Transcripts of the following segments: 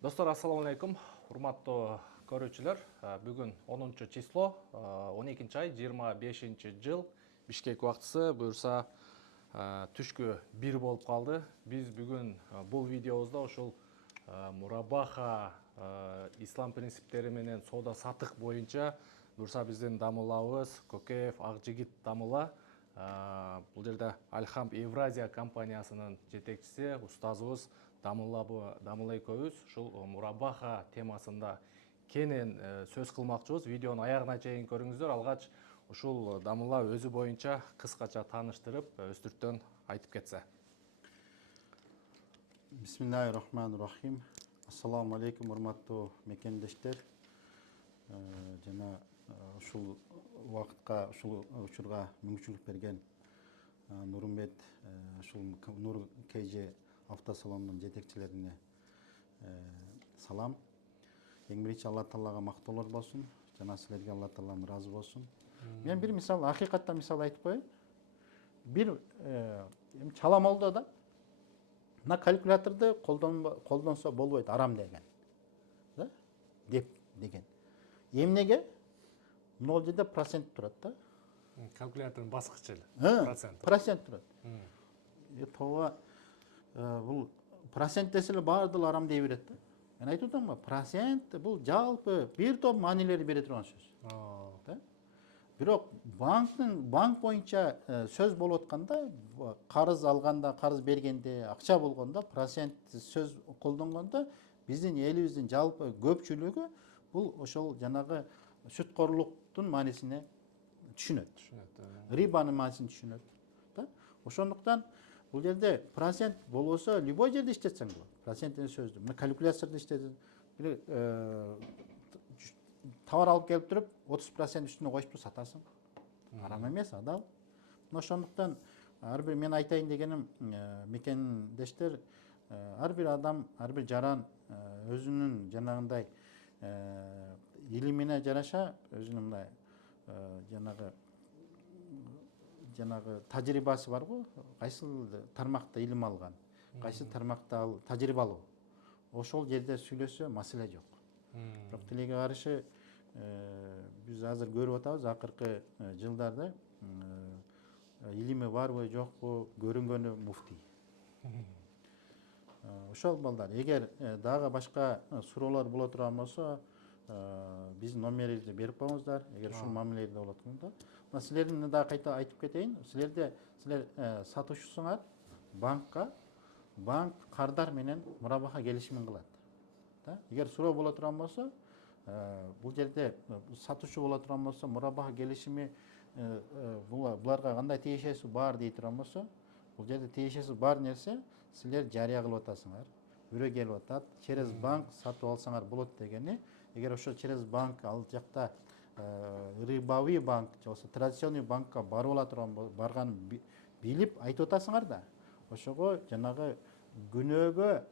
Достор, ассаламу алейкум. Урматтуу көрүүчүлөр, бүгүн 10 число, 12 ай 25 жыл Бишкек убактысы буюрса түшкү 1 болуп калды. Биз бүгүн бул видеобузда ушул мурабаха ислам принциптери менен соода саттык боюнча буюрса биздин дамылабыз Көкеев Акжигит дамыла. Бул жерде Альхам Евразия компаниясынын жетекчиси устазыбыз Дамыла экөөбүз ушул мурабаха темасында кенен сөз кылмакчыбыз. Видеонун аягына чейин көрүңүздөр. Алгач ушул Дамыла өзү боюнча кыскача тааныштырып, өстүртөн айтып кетсе. Бисмиллахиррахманиррахим. Ассаламу алейкум, урматтуу мекендештер. Жана ушул убакытка, ушул учурга мүмкүнчүлүк берген Нурумбет, ушул Нур КЖ автосалонунун жетекчилерине салам. Эң биринчи Алла Таалага мактоолор болсун, жана силерге Алла Таалам ыраазы болсун. Мен бир мисал, акыйкатта мисал айтып коеюн. Бир чала молдо да мына калькуляторду колдонсо болбойт, арам деген. Да? Деген. Эмнеге? Нол жерде процент турат да. Калькулятордун баскычы процент турат. Тооба бул процент десе эле баардыгы арам дей берет да. Мен айтып атамбы, процент бул жалпы бир топ маанилерди бере турган сөз. Да? Бирок банк боюнча сөз болуп атканда, карыз алганда, карыз бергенде, акча болгондо, процент сөз колдонгондо биздин элибиздин жалпы көпчүлүгү бул ошол жанагы сүткорлуктун маанисине түшүнөт. Рибанын маанисин түшүнөт. Да? Ошондуктан бул жерде процент болбосо любой жерде иштетсең болот. Процент деген сөздү. Мына калькуляторду иштетип, товар алып келип туруп 30% үстүнө коюп сатасың. Арам эмес, адал. Ошондуктан ар бир мен айтайын дегеним, мекендештер, ар бир адам, ар бир жаран өзүнүн жанагындай илимине жараша, өзүнүн мындай жанагы тажрыйбасы барго, кайсыл тармакта илим алган, кайсы тармакта тажрыйбалуу. Ошол жерде сүйлөсө маселе жок. Бирок тилеге каршы биз азыр көрүп атабыз, акыркы жылдарда илими барбы жокпу көрүнгөнү муфтий. Ошол балдар, эгер дагы башка суроолор боло турган болсо, биздин номерибизди берип коюңуздар. Эгер ушул мамилелерде болот болсо, мына силердин дагы кайта айтып кетейин. Силер сатуучусуңар банкка, банк кардар менен мурабаха келишимин кылат. Да? Эгер суроо боло турган болсо, бул жерде сатуучу боло турган болсо, мурабаха келишими буларга кандай тиешеси бар дей турган болсо, бул жерде тиешеси бар нерсе силер жарыя кылып атасыңар. Бирөө келип атат, через банк сатып алсаңар болот дегени. Эгер ошо через банк ал жакта рыбавый банк же болбосо традиционный банкка барып ала турган барганын билип айтып атасыңар да, ошого жанагы күнөөгө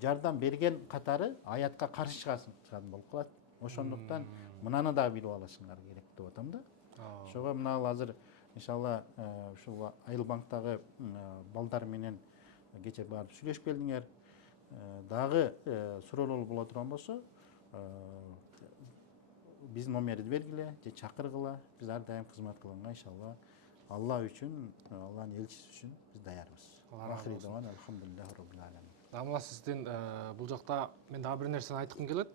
жардам берген катары аятка каршы чыгатын болуп калат. Ошондуктан мынаны да билип алышыңар керек деп атам да. Ошого мына азыр иншалла ушул Айыл банктагы балдар менен кече барып сүйлөшүп келдиңер. Дагы суроолор боло турган болсо, биздин номерди бергиле же чакыргыла. Биз ар дайым кызмат кылганга иншалла Алла үчүн, Алланын элчиси үчүн биз даярбыз. Алхамдулиллахи роббил аламин. Дамыла, сиздин бул жакта мен дагы бир нерсени айткым келет.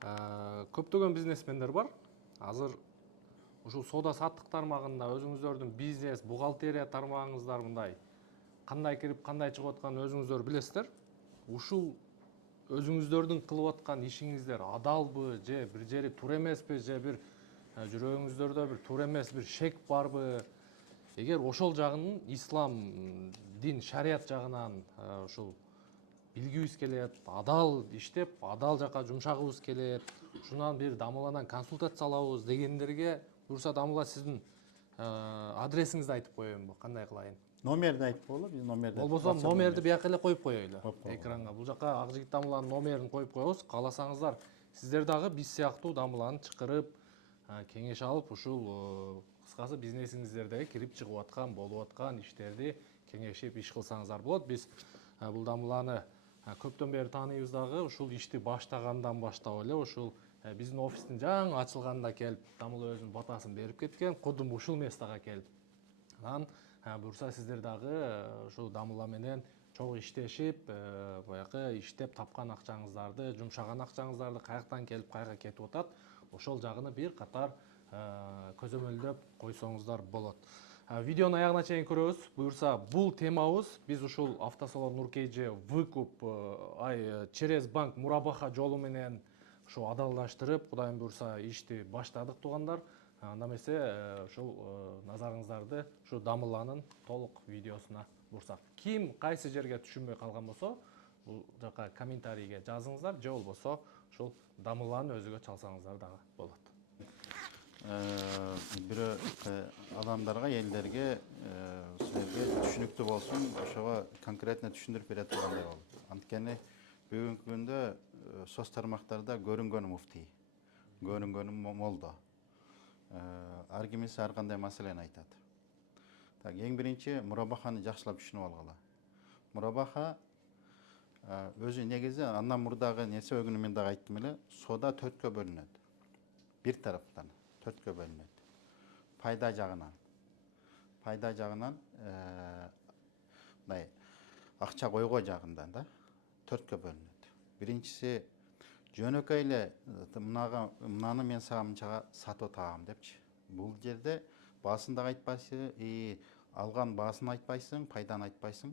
Көптөгөн бизнесмендер бар. Азыр ушул соода саттык тармагында өзүңүздөрдүн бизнес, бухгалтерия тармагыңыздар мындай кандай кирип, кандай чыгып атканын өзүңүздөр билесиздер. Ушул өзүңүздөрдүн кылып аткан ишиңиздер адалбы, же бир жери туура эмеспи, же бир жүрөгүңүздөрдө бир туура эмес бир шек барбы? Эгер ошол жагын ислам дин шарият жагынан ушул билгибиз келет, адал иштеп, адал жака жумшагыбыз келет, ушунан бир Дамыладан консультация алабыз дегендерге буюрса Дамыла сиздин адресиңизди айтып коеюнбу, кандай кылайын? Номерди айтып коелу, биз номерди. Болбосо номерди бияка эле коюп коелу экранга. Бул жака Акжигит Дамыланын номерин коюп коебуз. Кааласаңыздар, сиздер дагы биз сыяктуу Дамыланы чакырып, кеңеш алып, ушул кыскасы бизнесиңиздердеги кирип чыгып аткан, болуп аткан иштерди кеңешип иш кылсаңыздар болот. Биз бул Дамыланы көптөн бери тааныйбыз дагы, ушул ишти баштагандан баштап эле ушул биздин офистин жаңы ачылганда келип, Дамыл өзүнүн батасын берип кеткен, кудум ушул местага келип. Анан буюрса сиздер дагы ушул Дамыла менен чогуу иштешип, баягы иштеп тапкан акчаңыздарды, жумшаган акчаңыздарды каяктан келип каяка кетип атат, ошол жагыны бир катар көзөмөлдөп койсоңуздар болот. Видеонун аягына чейин көрөбүз. Буюрса бул темабыз биз ушул автосалон Нуркейджи выкуп через банк Мурабаха жолу менен ошо адалдаштырып, Кудайым буюрса ишти баштадык туугандар. Анда эмесе ушул назарыңыздарды ушу Дамыланын толук видеосуна бурсак. Ким кайсы жерге түшүнбөй калган болсо, бул жака комментарийге жазыңыздар, же болбосо ушул Дамыланын өзүгө чалсаңыздар дагы болот. Бирөө адамдарга, элдерге, силерге түшүнүктүү болсун, ошого конкретно түшүндүрүп бере тургандай болду. Анткени бүгүнкү күндө соц тармактарда көрүнгөн муфтий, көрүнгөн молдо. Ар кимиси ар кандай маселени айтат. Так, эң биринчи Мурабаханы жакшылап түшүнүп алгыла. Мурабаха өзү негизи андан мурдагы нерсе өгүнү мен дагы айттым эле, соода 4кө бөлүнөт. Бир тараптан 4кө бөлүнөт. Пайда жагынан мындай акча койгоо жагынан да 4кө бөлүнөт. Биринчиси жөнөкөй эле мынаны мен сага мынчага сатып атам депчи. Бул жерде баасын дагы айтпайсың, алган баасын айтпайсың, пайданы айтпайсың.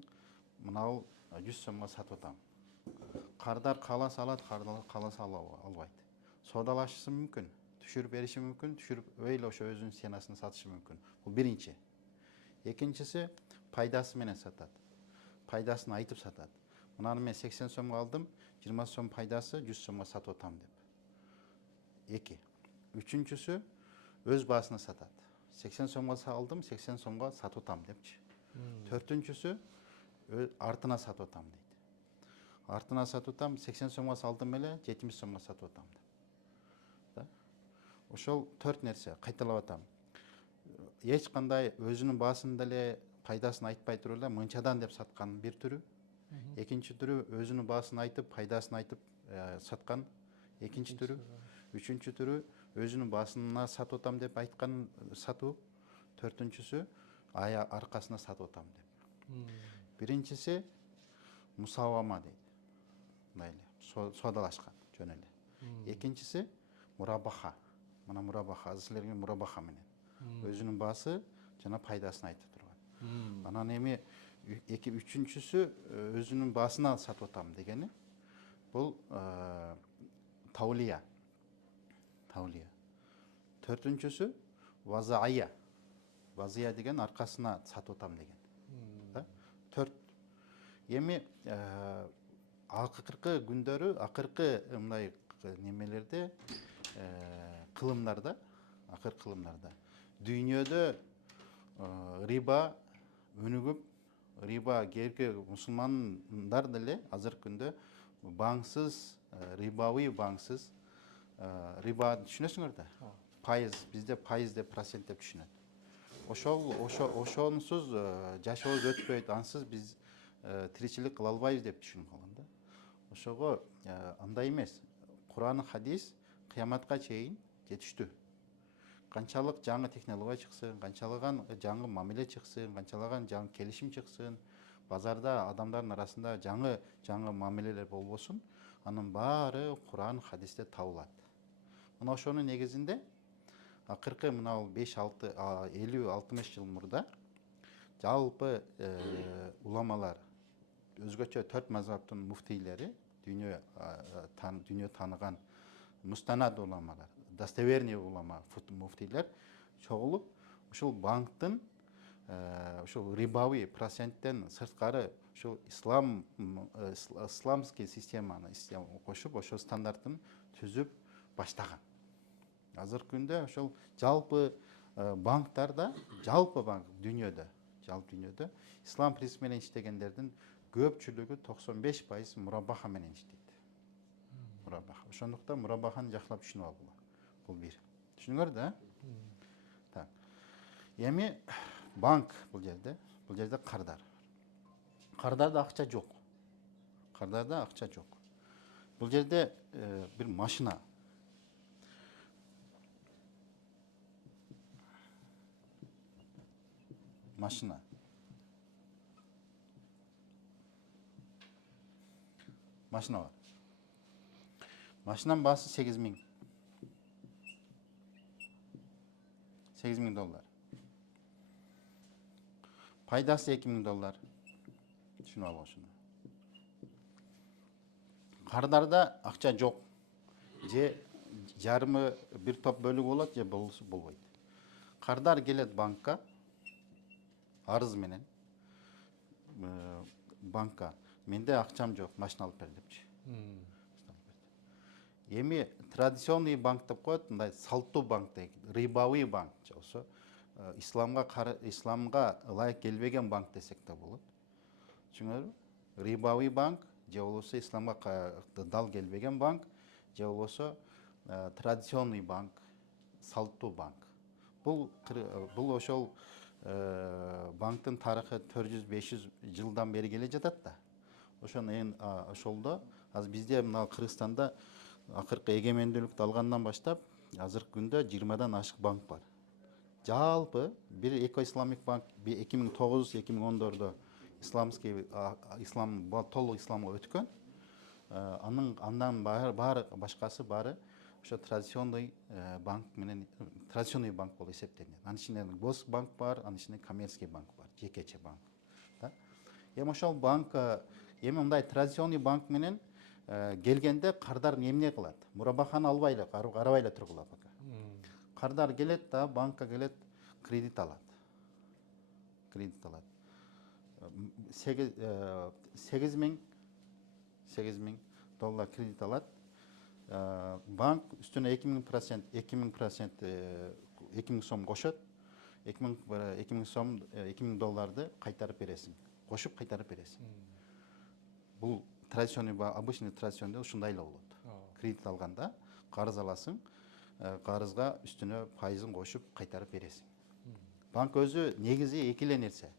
Мынау 100 сомго сатып атам. Кардар кааласа алат, кардар кааласа албайт. Соодалашышы мүмкүн, түшүрүп бериши мүмкүн, түшүрүп эле ошо өзүнүн ценасын сатышы мүмкүн. Бул биринчи. Экинчиси пайдасы менен сатат. Пайдасын айтып сатат. Мынаны мен 80 сомго алдым, 20 сом пайдасы 100 сомго сатып атам деп. 2. Үчүнчүсү өз баасына сатат. 80 сомго алдым, 80 сомго сатып атам депчи. Төртүнчүсү артына сатып атам дейт. Артына сатып атам, 80 сомго алдым эле, 70 сомго сатып атам деп. Ошол 4 нерсе кайталап атам. Эч кандай өзүнүн баасында эле пайдасын айтпай туруп эле мынчадан деп саткан бир түрү. Экинчи түрү өзүнүн баасын айтып, пайдасын айтып саткан экинчи түрү. Үчүнчү түрү өзүнүн баасына сатып атам деп айткан сатуу. Төртүнчүсү аркасына сатып атам деп. Биринчиси мусавама дейт. Мындай эле соодалашкан жөн эле. Экинчиси Мурабаха. Мына Мурабаха, азыр силерге Мурабаха менен. Өзүнүн баасы жана пайдасын айтып турган. Анан эми үчүнчүсү өзүнүн баасына сатып атам дегени бул таулия. Төртүнчүсү вазая. Вазия деген аркасына сатып атам деген. Төрт. Эми акыркы күндөрү, акыркы мындай немелерде, кылымдарда дүйнөдө риба өнүгүп, риба керки мусулмандар деле азыркы күндө банксыз, рибавый банксыз, риба түшүнөсүңөр да? Пайыз, бизде пайыз деп процент деп түшүнөт. Ошонсуз жашообуз өтпөйт, ансыз биз тиричилик кыла албайбыз деп түшүнүп калган да. Ошого андай эмес. Куран, хадис кыяматка чейин жетиштүү. Канчалык жаңы технология чыксын, канчалаган жаңы мамиле чыксын, канчалаган жаңы келишим чыксын, базарда адамдардын арасында жаңы мамилелер болбосун, анын баары Куран, хадисте табылат. Мына ошонун негизинде акыркы мына 50-60 жыл мурда жалпы уламалар, өзгөчө 4 мазхабтын муфтийлери, дүйнө тааныган мустанад уламалар, достоверный улама муфтийлер чогулуп ушул банктын ушул рибавый проценттен сырткары ушул исламский системаны кошуп, ошол стандарттын түзүп баштаган. Азыркы күндө ошол жалпы банктарда, жалпы банк дүйнөдө ислам принцип менен иштегендердин көпчүлүгү 95% Мурабаха менен иштейт. Мурабаха. Ошондуктан Мурабаханы жакшылап түшүнүп алгыла. Бул бир. Түшүнүңөр да? Так. Эми банк бул жерде кардар. Кардарда акча жок. кардарда акча жок. Бул жерде бир машина. Машина. Машина бар. Машинанын баасы 8.000. 8.000 доллар. Пайдасы 2.000 доллар. Түшүнүп алып ошону. Кардарда акча жок. Же жарымы бир топ бөлүгү болот, же болбойт. Кардар келет банкка, арыз менен. Банкка, менде акчам жок, машина алып бер депчи. Эми традиционный банк деп коет, мындай салттуу банк дейт, рибавый банк же болсо исламга ылайык келбеген банк десек да болот. Түшүнүңөрбү? Рибавый банк же болбосо исламга дал келбеген банк, же болбосо традиционный банк, салттуу банк. Бул ошол банктын тарыхы 400-500 жылдан бери келе жатат да. Ошолдо азыр бизде мына Кыргызстанда акыркы эгемендүүлүктү алгандан баштап азыркы күндө 20дан ашык банк бар. Жалпы бир Эко-исламик банк 2009-2014 толук исламга өткөн. Андан башкасы баары ошо традиционный банк менен традиционный банк болуп эсептелет. Анын ичинде Госбанк бар, анын ичинде коммерческий банк бар, жекече банк. Эми ошол банк, эми мындай традиционный банк менен келгенде кардар эмне кылат? Мурабаханы албай эле, карабай эле тургула пока. Кардар келет да, банкка келет, кредит алат. 8.000 доллар кредит алат. Банк үстүнө 2.000 сом кошот. 2.000 долларды кайтарып бересиң. Кошуп кайтарып бересиң. Бул традиционный, обычный традиционный ушундай эле болот. Кредит алганда карыз аласың, карызга үстүнө пайызын кошуп кайтарып бересиң. Банк өзү негизи эки эле нерсе.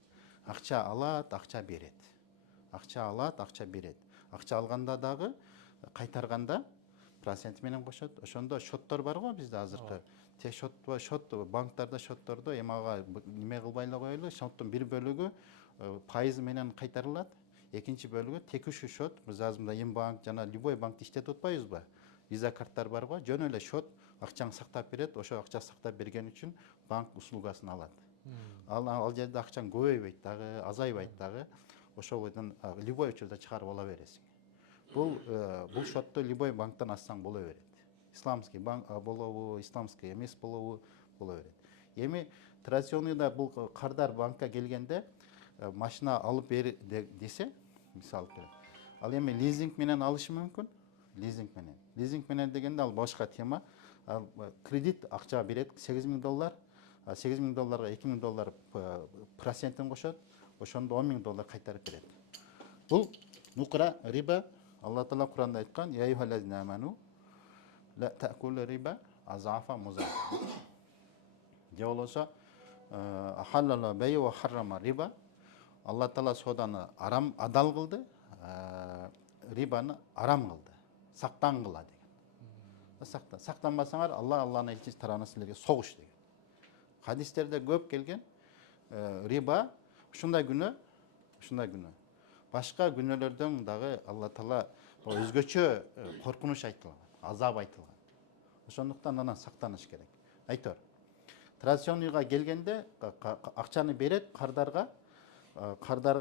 Акча алат, акча берет. Акча алат, акча берет. Акча алганда дагы, кайтарганда процент менен кошот. Ошондо шоттор бар го бизде азыркы. Шот банктарда шоттордо эми ага неме кылбай эле коелу, шоттун бир бөлүгү пайыз менен кайтарылат. Экинчи бөлүгү текущий шот. Биз азыр мында Мбанк жана любой банкты иштетип атпайбызбы? Виза карттар бар го, жөн эле шот, акчаңды сактап берет. Ошо акча сактап берген үчүн банк услугасын алат. Ал жерде акчаң көбөйбөйт дагы, азайбайт дагы. Ошолордон любой учурда чыгарып ала бересиң. Бул шотту любой банктан ачсаң боло берет. Исламский банк болобу, исламский эмес болобу, боло берет. Эми традиционныйда бул кардар банкка келгенде машина алып бер десе, мисалы керек. Ал эми лизинг менен алышы мүмкүн. Лизинг менен дегенде ал башка тема. Кредит акча берет 8.000 доллар. 8.000 долларга 2.000 доллар процентин кошот. Ошондо 10.000 доллар кайтарып берет. Бул нукра риба. Алла Таала Куранда айткан: "Я юхаллазина аману ла таакулу риба азафа музафа". Же болсо ахаллала бай ва харрама риба. Алла Таала соданы адал кылды, рибаны арам кылды. Сактангыла деген. Сактанбасаңар, Алланын элчиси тарабынан силерге согуш деген. Хадистерде көп келген риба ушундай күнөө. Башка күнөөлөрдөн дагы Алла Таала өзгөчө коркунуч айтылган, азап айтылган. Ошондуктан андан сактаныш керек. Айтор. Традиционныйга келгенде акчаны берет кардарга кардар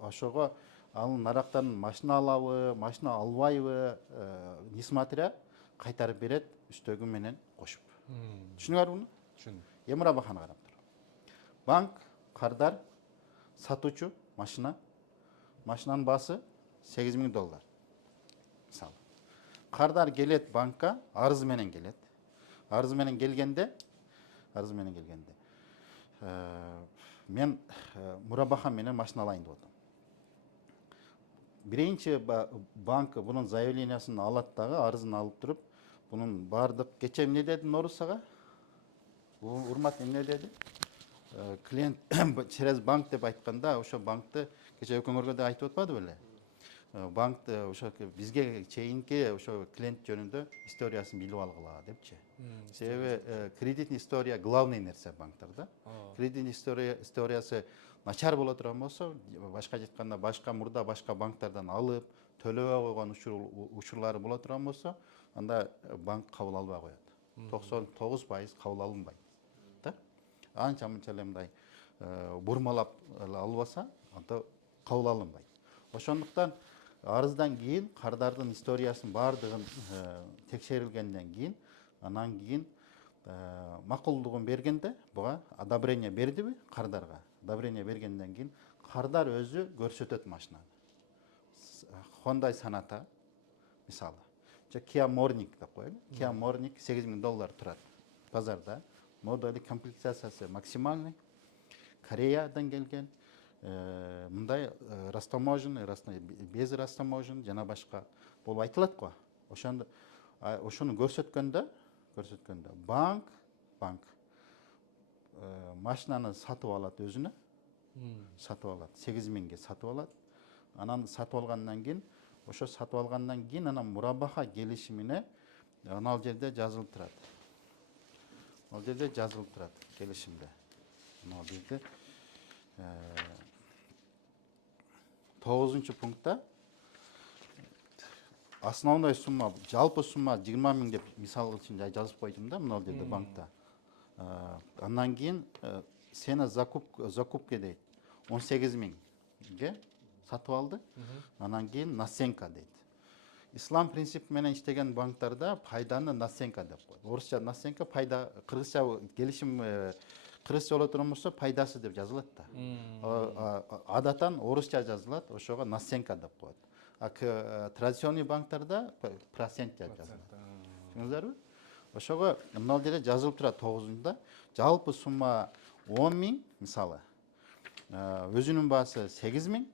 ошого анын нарактан машина алабы, машина албайбы, несмотря кайтарып берет үстөгү менен кошуп. Түшүнүңөрбү буну? Түшүндүм. Эмра бахана карап тур. Банк, кардар, сатуучу, машинанын баасы 8.000 доллар. Мисалы. Кардар келет банкка, арыз менен келет. Арыз менен келгенде мен мурабаха менен машина алайын деп атам. Биринчи банк бунун заявлениясын алат дагы, арызын алып туруп, бунун бардык кече эмне деди Норусага? Урмат эмне деди? Клиент через банк деп айтканда, ошо банкты кече өкөңөргө да айтып атпады беле? Банкты ошо бизге чейинки ошо клиент жөнүндө историясын билип алгыла депчи. Себеби кредитный история главный нерсе банктарда. Кредитный историясы начар боло турган болсо, башка айтканда башка мурда башка банктардан алып, төлөбөй койгон учурлары боло турган болсо, анда банк кабыл албай коет. 99% кабыл алынбайт. Да? Анча мынча эле мындай бурмалап албаса, анда кабыл алынбайт. Ошондуктан арыздан кийин кардардын историясын баардыгын текшерилгенден кийин, анан кийин макулдугун бергенде буга одобрение бердиби кардарга? Одобрение бергенден кийин кардар өзү көрсөтөт машинаны. Hyundai Sonata мисалы. Kia Morning деп коелу. Kia Morning $8,000 турат базарда. Модели комплектациясы максимальный. Кореядан келген. Мындай растаможен, без растаможен жана башка болуп айтылат го. Ошону көрсөткөндө банк машинаны сатып алат өзүнө. Сатып алат. 8,000 сатып алат. Анан сатып алгандан кийин, ошо сатып алгандан кийин анан мурабаха келишимине ал жерде жазылып турат. Ал жерде жазылып турат келишимде. Ал жерде 9 пунктта основной сумма, жалпы сумма 20,000 деп мисал үчүн жазып койдум да, мына жерде банкта. Андан кийин сени закупка дейт. 18,000ге сатып алды. Анан кийин наценка дейт. Ислам принцип менен иштеген банктарда пайданы наценка деп коет. Орусча наценка пайда, кыргызча келишим кыргызча боло турган болсо пайдасы деп жазылат да. Адатан орусча жазылат, ошого наценка деп коет. Традиционный банктарда процент жазылат. Түшүндүңүздөрбү? Ошого мына жерде жазылып турат 9-да. Жалпы сумма 10,000 мисалы. Өзүнүн баасы 8,000,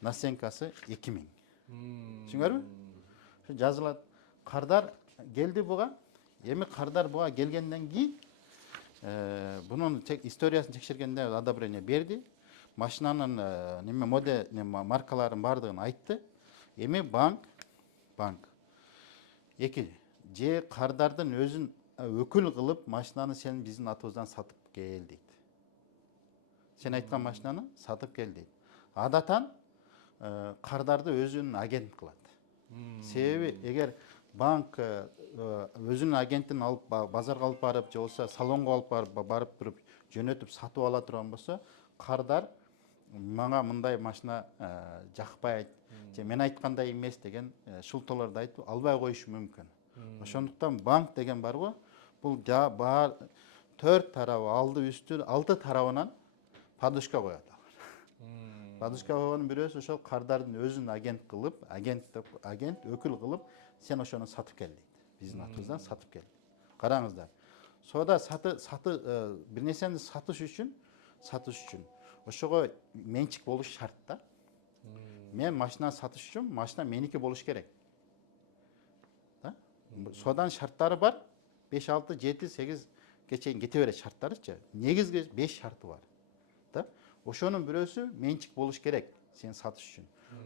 наценкасы 2,000. Түшүндүңөрбү? Жазылат. Кардар келди буга. Эми кардар буга келгенден кийин бунун историясын текшергенде одобрение берди. Машинанын неме модель маркаларын бардыгын айтты. Эми банк же кардардын өзүн өкүл кылып машинаны сен биздин атыбыздан сатып кел дейт. Сен айткан машинаны сатып кел дейт. Адатан кардарды өзүнүн агент кылат. Себеби эгер банк өзүнүн агентин алып базарга алып барып, же болбосо салонго алып барып туруп жөнөтүп сатып ала турган болсо, кардар мага мындай машина жакпайт, же мен айткандай эмес деген шылтоолорду айтып албай коюшу мүмкүн. Ошондуктан банк деген бар го, бул 4 тарабы, алды үстү 6 тарабынан подушка коет. Подушка койгонун бирөөсү ошол кардардын өзүн агент кылып, агент өкүл кылып, сен ошону сатып кел дейт. Биздин атыбыздан сатып кел. Караңыздар. Сода бир нерсени сатыш үчүн ошого менчик болуш шарт да. Мен машина сатыш үчүн машина меники болуш керек. Да? Содан шарттары бар. 5, 6, 7, 8 чейин кете берет шарттарычы. Негизги 5 шарты бар. Да? Ошонун бирөөсү менчик болуш керек сен сатыш үчүн.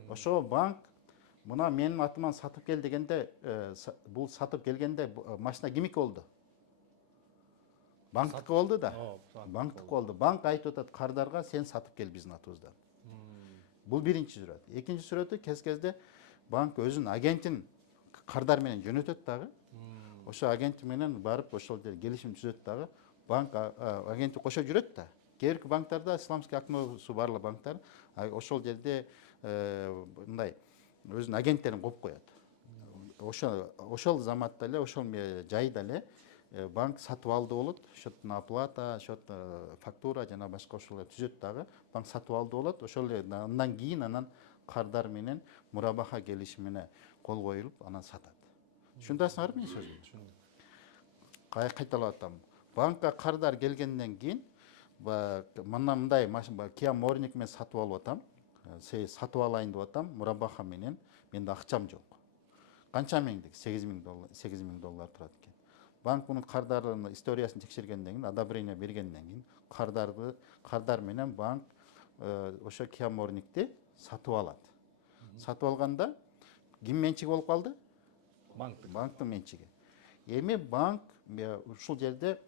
Ошо банк мына менин атыман сатып кел дегенде, бул сатып келгенде машина кимики болду? Банктыкы болду да. Банктыкы болду. Банк айтып атат кардарга сен сатып кел биздин атыбыздан. Бул биринчи сүрөт. Экинчи сүрөтү кезде банк өзүнүн агентин кардар менен жөнөтөт дагы. Ошо агент менен барып ошол жерде келишим түзөт дагы. Банк агенти кошо жүрөт да. Кээ бирки банктарда исламский окносу барлык банктар ошол жерде мындай өзүнүн агенттерин коюп коет. Ошол заматта эле, ошол жайда эле банк сатып алды болот. Счетная оплата, счет фактура жана башка ошолор түзөт дагы. Банк сатып алды болот. Ошол андан кийин анан кардар менен мурабаха келишимине кол коюлуп, анан сатат. Түшүндүңүзбү менин сөзүмдү? Кайталап атам. Банкка кардар келгенден кийин мындай Kia Morning мен сатып алып атам. Сатып алайын деп атам, мурабаха менен. Менде акчам жок. Канча миңдик? $8,000 турат экен. Банк мунун кардардын историясын текшергенден кийин, одобрение бергенден кийин кардар менен банк ошо Киаморникти сатып алат. Сатып алганда ким менчиги болуп калды? Банктык. Банктын менчиги. Эми банк ушул жерде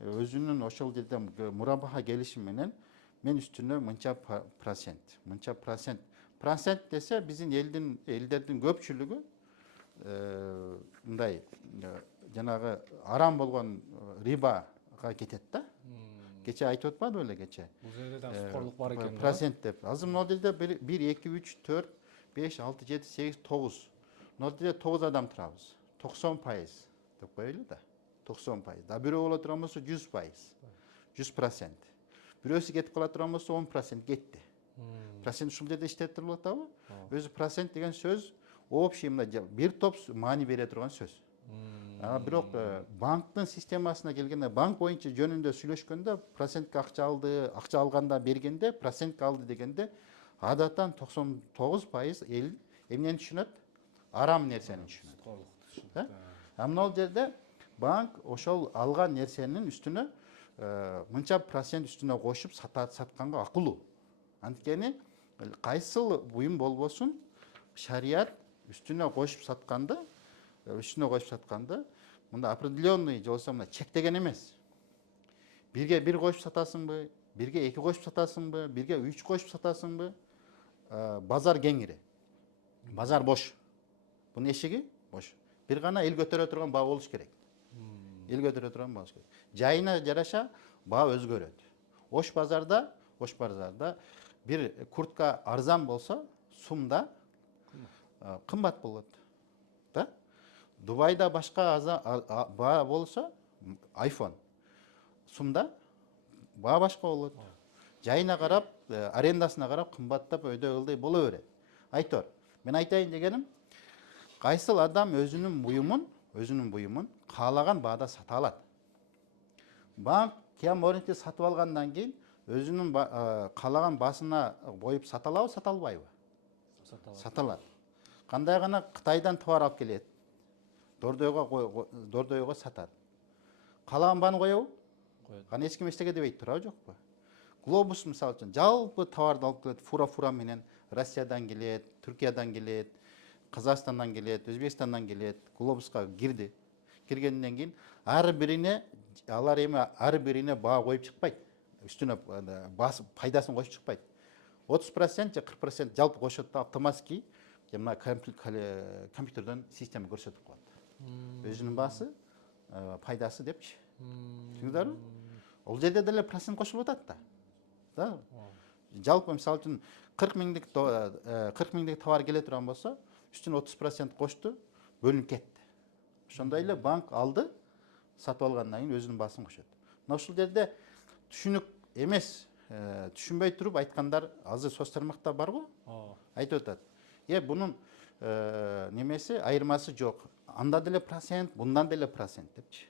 өзүнүн ошол жерде мурабаха келишими менен мен үстүнө мынча процент. Процент десе биздин элдердин көпчүлүгү мындай жанагы арам болгон рибага кетет да. Кече айтып атпадыбы эле кече? Бул жерде да суткорлук бар экен. Процент деп. Азыр могул жерде 1, 2, 3, 4, 5, 6, 7, 8, 9. Могул жерде 9 адам турабыз. 90% деп коелу да. 90%. Да бирөө боло турган болсо 100%. 100%. Бирөөсү кетип кала турган болсо 10% кетти. Процент ушул жерде иштеп туруп атабы? Өзү процент деген сөз общий мына бир топ маани бере турган сөз. Бирок банктын системасына келгенде, банк боюнча жөнүндө сүйлөшкөндө процентке акча алды, акча алганда бергенде процентке алды дегенде адаттан 99% эл эмнени түшүнөт? Арам нерсени түшүнөт. Мына жерде банк ошол алган нерсенин үстүнө мынча процент үстүнө кошуп сатканга акылуу. Анткени кайсыл буюм болбосун шарият үстүнө кошуп сатканды мында определенный же болбосо мына чектеген эмес. Бирге бир кошуп сатасыңбы, бирге эки кошуп сатасыңбы, бирге үч кошуп сатасыңбы? Базар кеңири. Базар бош. Бунун эшиги бош. Бир гана эл көтөрө турган баа болуш керек. Эл көтөрө турган баа болуш керек. Жайына жараша баа өзгөрөт. Ош базарда бир куртка арзан болсо, сумда кымбат болот. Да? Дубайда башка баа болсо, iPhone сумда баа башка болот. Жайына карап, арендасына карап кымбаттап өйдө боло берет. Айтор, мен айтайын дегеним, кайсыл адам өзүнүн буюмун каалаган баада сата алат. Банк Киаморникти сатып алгандан кийин өзүнүн каалаган баасына коюп сата алабы, сата албайбы? Сата алат. Кандай гана Кытайдан товар алып келет, дордойго сатат. Каалаган бааны коебу? Аны эч ким эчтеке дебейт турабы, жокпу? Глобус мисалы үчүн жалпы товарды алып келет, фура менен Россиядан келет, Түркиядан келет, Казакстандан келет, Өзбекстандан келет, глобуска кирди. Киргенден кийин ар бирине баа коюп чыкпайт. Үстүнө пайдасын кошуп чыкпайт. 30% же 40% жалпы кошот да автоматский мына компьютерден система көрсөтүп коет. Өзүнүн баасы, пайдасы депчи. Түшүндүңүздарбы? Ол жерде деле процент кошулуп атат да. Жалпы мисалы үчүн 40 миңдик товар келе турган болсо, үстүнө 30% кошту, бөлүнүп кетти. Ошондой эле банк алды, сатып алгандан кийин өзүнүн баасын кошот. Мына ушул жерде түшүнүк эмес, түшүнбөй туруп айткандар азыр соц тармакта бар го? Айтып атат. Бунун немеси айырмасы жок. Анда деле процент, bundan деле процент депчи.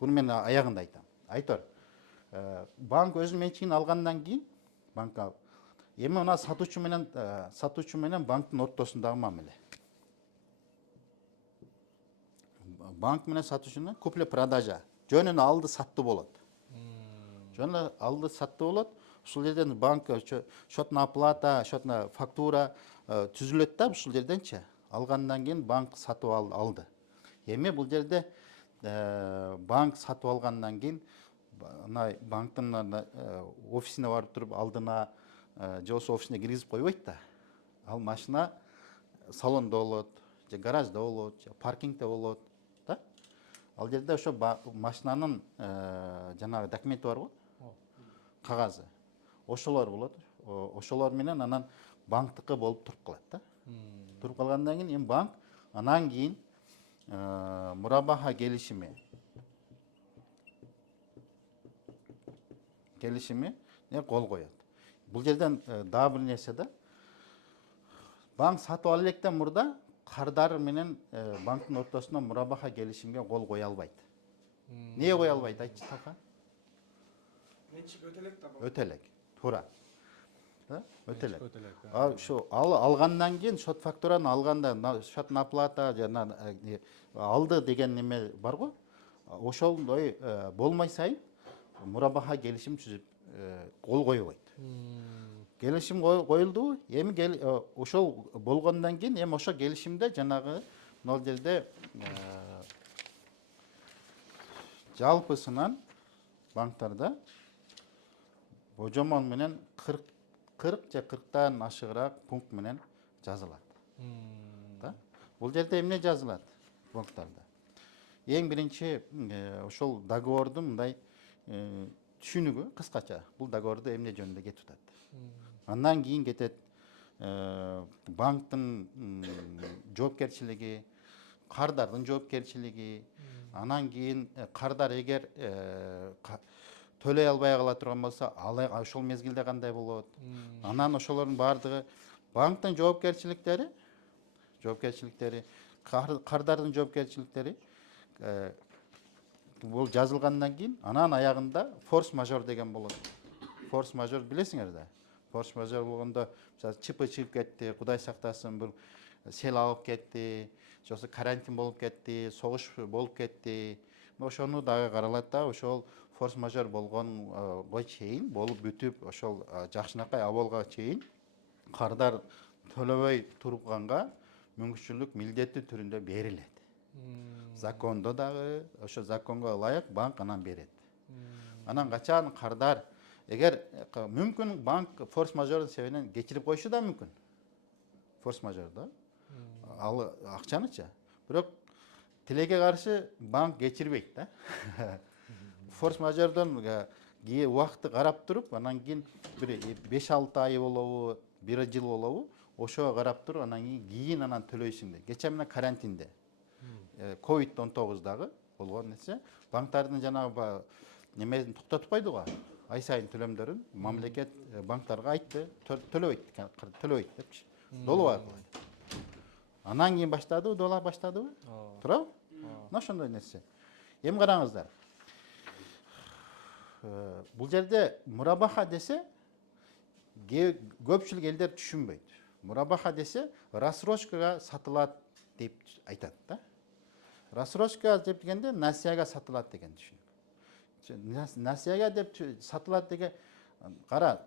Буну мен аягында айтам. Айтор. Банк өзүнүн менчигин алгандан кийин банкка эми мына сатуучу менен банктын ортосундагы мамиле. Банк менен сатуучунун купля-продажа. Жөнүнө алды сатты болот. Жөнүнө алды сатты болот. Ушул жерден банк счетная оплата, счетная фактура түзүлөт да ушул жерденчи. Алгандан кийин банк сатып алды. Эми бул жерде банк сатып алгандан кийин банктын офисине барып туруп алдына же болбосо офисине киргизип койбойт да. Ал машина салондо болот, же гаражда болот, же паркингде болот, да? Ал жерде ошо машинанын жанагы документи бар го? Кагазы. Ошолор болот. Ошолор менен анан банктыкы болуп туруп калат да. Туруп калгандан кийин банк анан кийин мурабаха келишими кол коет. Бул жерден дагы бир нерсе да. Банк сатып ала электен мурда кардары менен банктын ортосуна мурабаха келишимге кол кое албайт. Эмне кое албайт? Айтчы Талкан? Менчик өтө элек да. Өтө элек. Туура. Да? Өтө элек. Ошо алгандан кийин счет фактураны алганда счетная оплата жана алды деген неме бар го? Ошондой болмой сайын мурабаха келишим түзүп кол койбойт. келишим коюлду. Эми ошол болгондон кийин эми ошо келишимде жанагы мына жерде жалпысынан банктарда божомон менен 40 же 40тан ашыгыраак пункт менен жазылат. Бул жерде эмне жазылат банктарда? Эң биринчи ошол договордун мындай түшүнүгү кыскача. Бул договорду эмне жөнүндө кетип атат. Андан кийин кетет банктын жоопкерчилиги, кардардын жоопкерчилиги, анан кийин кардар эгер төлөй албай кала турган болсо, ошол мезгилде кандай болот? Анан ошолордун баардыгы банктын жоопкерчиликтери, кардардын жоопкерчиликтери бул жазылгандан кийин анан аягында форс-мажор деген болот. Форс-мажор билесиңер да. Форс-мажор болгондо чыпы чыгып кетти, Кудай сактасын, бир сел алып кетти, же болбосо карантин болуп кетти, согуш болуп кетти. Ошону дагы каралат да, ошол форс-мажор болгонго чейин болуп бүтүп, ошол жакшынакай абалга чейин кардар төлөбөй турганга мүмкүнчүлүк милдеттүү түрүндө берилет. Закондо дагы ошо законго ылайык банк анан берет. Анан качан кардар эгер мүмкүн банк форс-мажордун себебинен кечирип коюшу да мүмкүн. Форс-мажордо ал акчанычы. Бирок тилекке каршы банк кечирбейт да. Форс-мажордон убакытты карап туруп, анан кийин бир 5-6 ай болобу, 1 жыл болобу, ошого карап туруп, анан кийин анан төлөйсүң деп. Кече менен карантинде. COVID-19 дагы болгон нерсе, банктардын жанагы немесин токтотуп койду го. Ай сайын төлөмдөрүн мамлекет банктарга айтты, төлөбөйт депчи. Долбой койду. Анан кийин баштадыбы, долбой баштадыбы? Туурабы? Мына ошондой нерсе. Эми караңыздар. Бул жерде мурабаха десе, көпчүлүк элдер түшүнбөйт. Мурабаха десе, рассрочкага сатылат деп айтат да. Рассрочка деп дегенде насияга сатылат деген түшүнүк. Насияга деп сатылат деген, кара,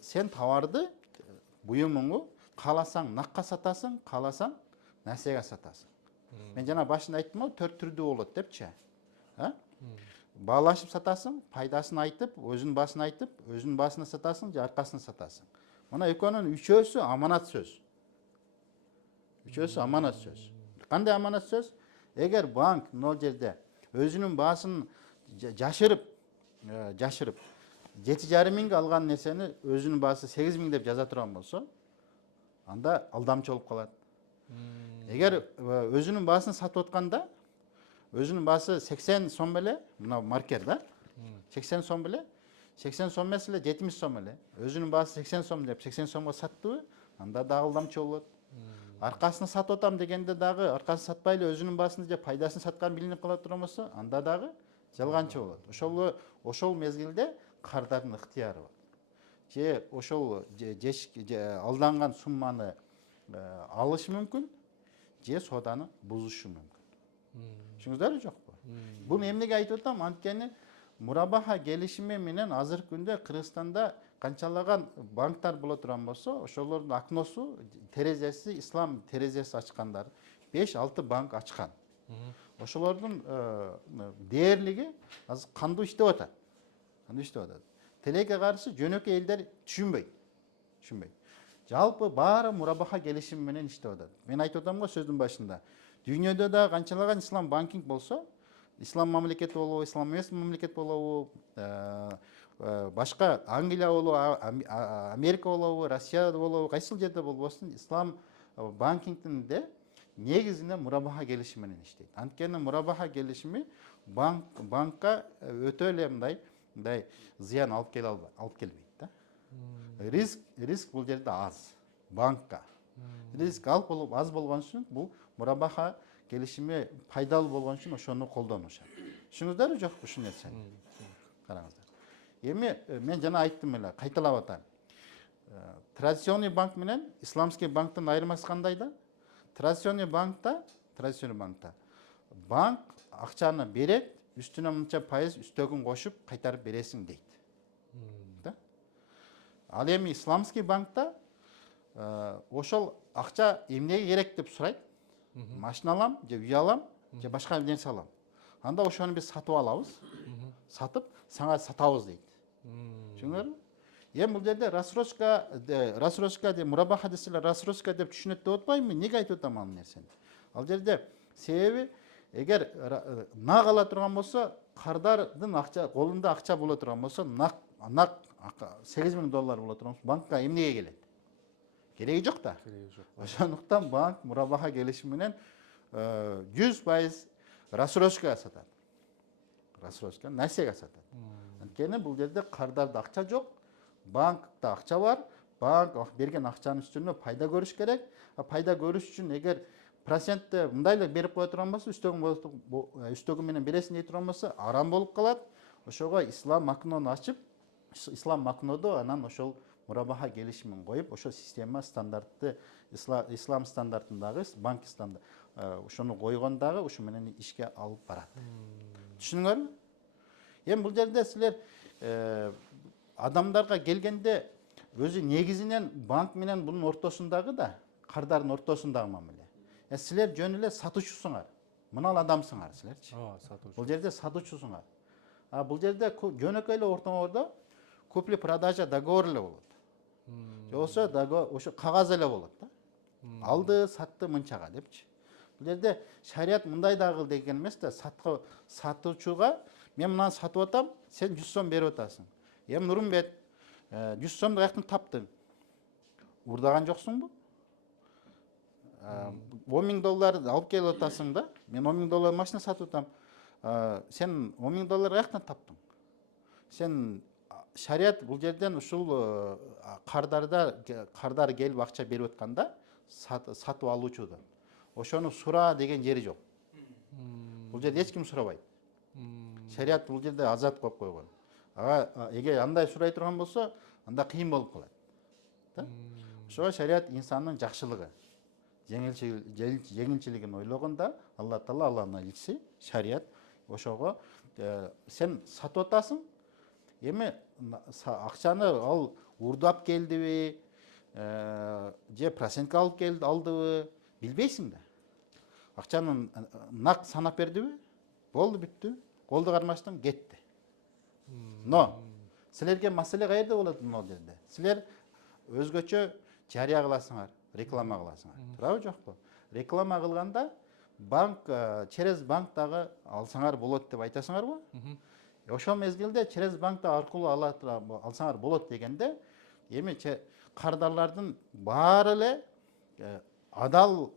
сен товарды, буюмуңду кааласаң накка сатасың, кааласаң насияга сатасың. Мен жана башында айттым го, 4 түрдүү болот депчи. Баалашып сатасың, пайдасын айтып, өзүнүн басын айтып, өзүнүн басына сатасың, же аркасына сатасың. Мына экөөнүн үчөөсү аманат сөз. Үчөөсү аманат сөз. Кандай аманат сөз? Эгер банк мына жерде өзүнүн баасын жашырып 7,5 миңге алган нерсени өзүнүн баасы 8 миң деп жаза турган болсо, анда алдамчы болуп калат. Эгер өзүнүн баасын сатып атканда, өзүнүн баасы 80 сом беле, мына маркер да, 80 сом беле, 80 сом эмес эле 70 сом эле. Өзүнүн баасы 80 сом деп 80 сомго саттыбы, анда дагы алдамчы болот. Аркасына сатып атам дегенде дагы аркасын сатпай эле өзүнүн баасын же пайдасын саткан билинип кала турган болсо, анда дагы жалганчы болот. Ошол мезгилде кардардын ыктыяры бар. Же ошол алданган сумманы алышы мүмкүн, же сооданы бузушу мүмкүн. Түшүндүңүздөрбү жокпу? Буну эмнеге айтып атам? Анткени мурабаха келишими менен азыркы күндө Кыргызстанда канчалаган банктар боло турган болсо, ошолордун окносу, терезеси, ислам терезеси ачкандар 5-6 банк ачкан. Ошолордун дээрлиги азыр кандуу иштеп атат. Тилекке каршы жөнөкөй элдер түшүнбөйт. Жалпы баары мурабаха келишими менен иштеп атат. Мен айтып атам го сөздүн башында. Дүйнөдө да канчалаган ислам банкинг болсо, ислам мамлекети болобу, ислам эмес мамлекет болобу, башка Англия болобу, Америка болобу, Россия болобу, кайсыл жерде болбосун, ислам банкингинде негизинде мурабаха келишими менен иштейт. Анткени мурабаха келишими банкка өтө эле мындай зыян алып келбейт да. Риск бул жерде аз. Банкка риск аз болгон үчүн бул мурабаха келишими пайдалуу болгон үчүн ошону колдонушат. Түшүндүңүздөрбү жокпу ушул нерсени? Караңыздар. Эми мен жана айттым эле, кайталап атам. Традиционный банк менен исламский банктын айырмасы кандай да? Традиционный банкта банк акчаны берет, үстүнө мынча пайыз үстөгүн кошуп кайтарып бересиң дейт. Ал эми исламский банкта ошол акча эмнеге керек деп сурайт. Машина алам, же үй алам, же башка нерсе алам. Анда ошону биз сатып алабыз. Сатып, сага сатабыз дейт. Түшүндүңөрбү? Эми бул жерде рассрочка деп мурабаха десе рассрочка деп түшүнөт деп атпаймынбы? Неге айтып атам ал нерсени? Ал жерде себеби эгер нак ала турган болсо, кардардын акча колунда акча боло турган болсо, нак $8.000 боло турган болсо, банкка эмнеге келет? Кереги жок да. Кереги жок. Ошондуктан банк мурабаха келишими менен 100% рассрочкага сатат. Рассрочка насиеге сатат. Анткени бул жерде кардарда акча жок, банкта акча бар, банк берген акчанын үстүнө пайда көрүш керек. Пайда көрүш үчүн эгер процентти мындай эле берип кое турган болсо, үстөгү менен бересиң дей турган болсо, арам болуп калат. Ошого ислам макнону ачып, ислам макнодо анан ошол мурабаха келишимин коюп, ошо система стандартты ислам стандартындагы банк стандарт ошону койгондагы ушу менен ишке алып барат. Түшүндүңөрбү? Эми бул жерде силер адамдарга келгенде өзү негизинен банк менен бунун ортосундагы да, кардардын ортосундагы мамиле. Силер жөн эле сатуучусуңар. Мынал адамсыңар силерчи. Сатуучу. Бул жерде сатуучусуңар. Бул жерде жөнөкөй эле ортоңордо купли-продажа договор эле болот. Же болсо ошо кагаз эле болот да. Алды, сатты мынчага депчи. Бул жерде шарият мындай да кыл деген эмес да, сатуучуга мен мынаны сатып атам, сен 100 сом берип атасың. Эми Нурумбет, 100 сомду каяктан таптың? Урдаган жоксуңбу? $10.000 алып келип атасың да. Мен $10.000 машина сатып атам. Сен $10.000 каяктан таптың? Сен шарият бул жерден ушул кардар келип акча берип атканда сатып алуучудан. Ошону сура деген жери жок. Бул жерде эч ким сурабайт. Шарият бул жерде азат коюп койгон. Эгер андай сурай турган болсо, анда кыйын болуп калат. Ошого шарият инсандын жакшылыгы, жеңилчилигин ойлогонда, Алла Таала Алланын элчиси шарият ошого сен сатып атасың. Эми акчаны ал урдап келдиби, же процентке алып алдыбы, билбейсиң да. Акчаны нак санап бердиби? Болду, бүттү. Колду кармаштың, кетти. Но силерге маселе каерде болот бул жерде? Силер өзгөчө жарыя кыласыңар, реклама кыласыңар. Туурабы, жокпу? Реклама кылганда банк через банк дагы алсаңар болот деп айтасыңарбы? Ошол мезгилде через банк аркылуу алсаңар болот дегенде, эми кардарлардын баары эле адал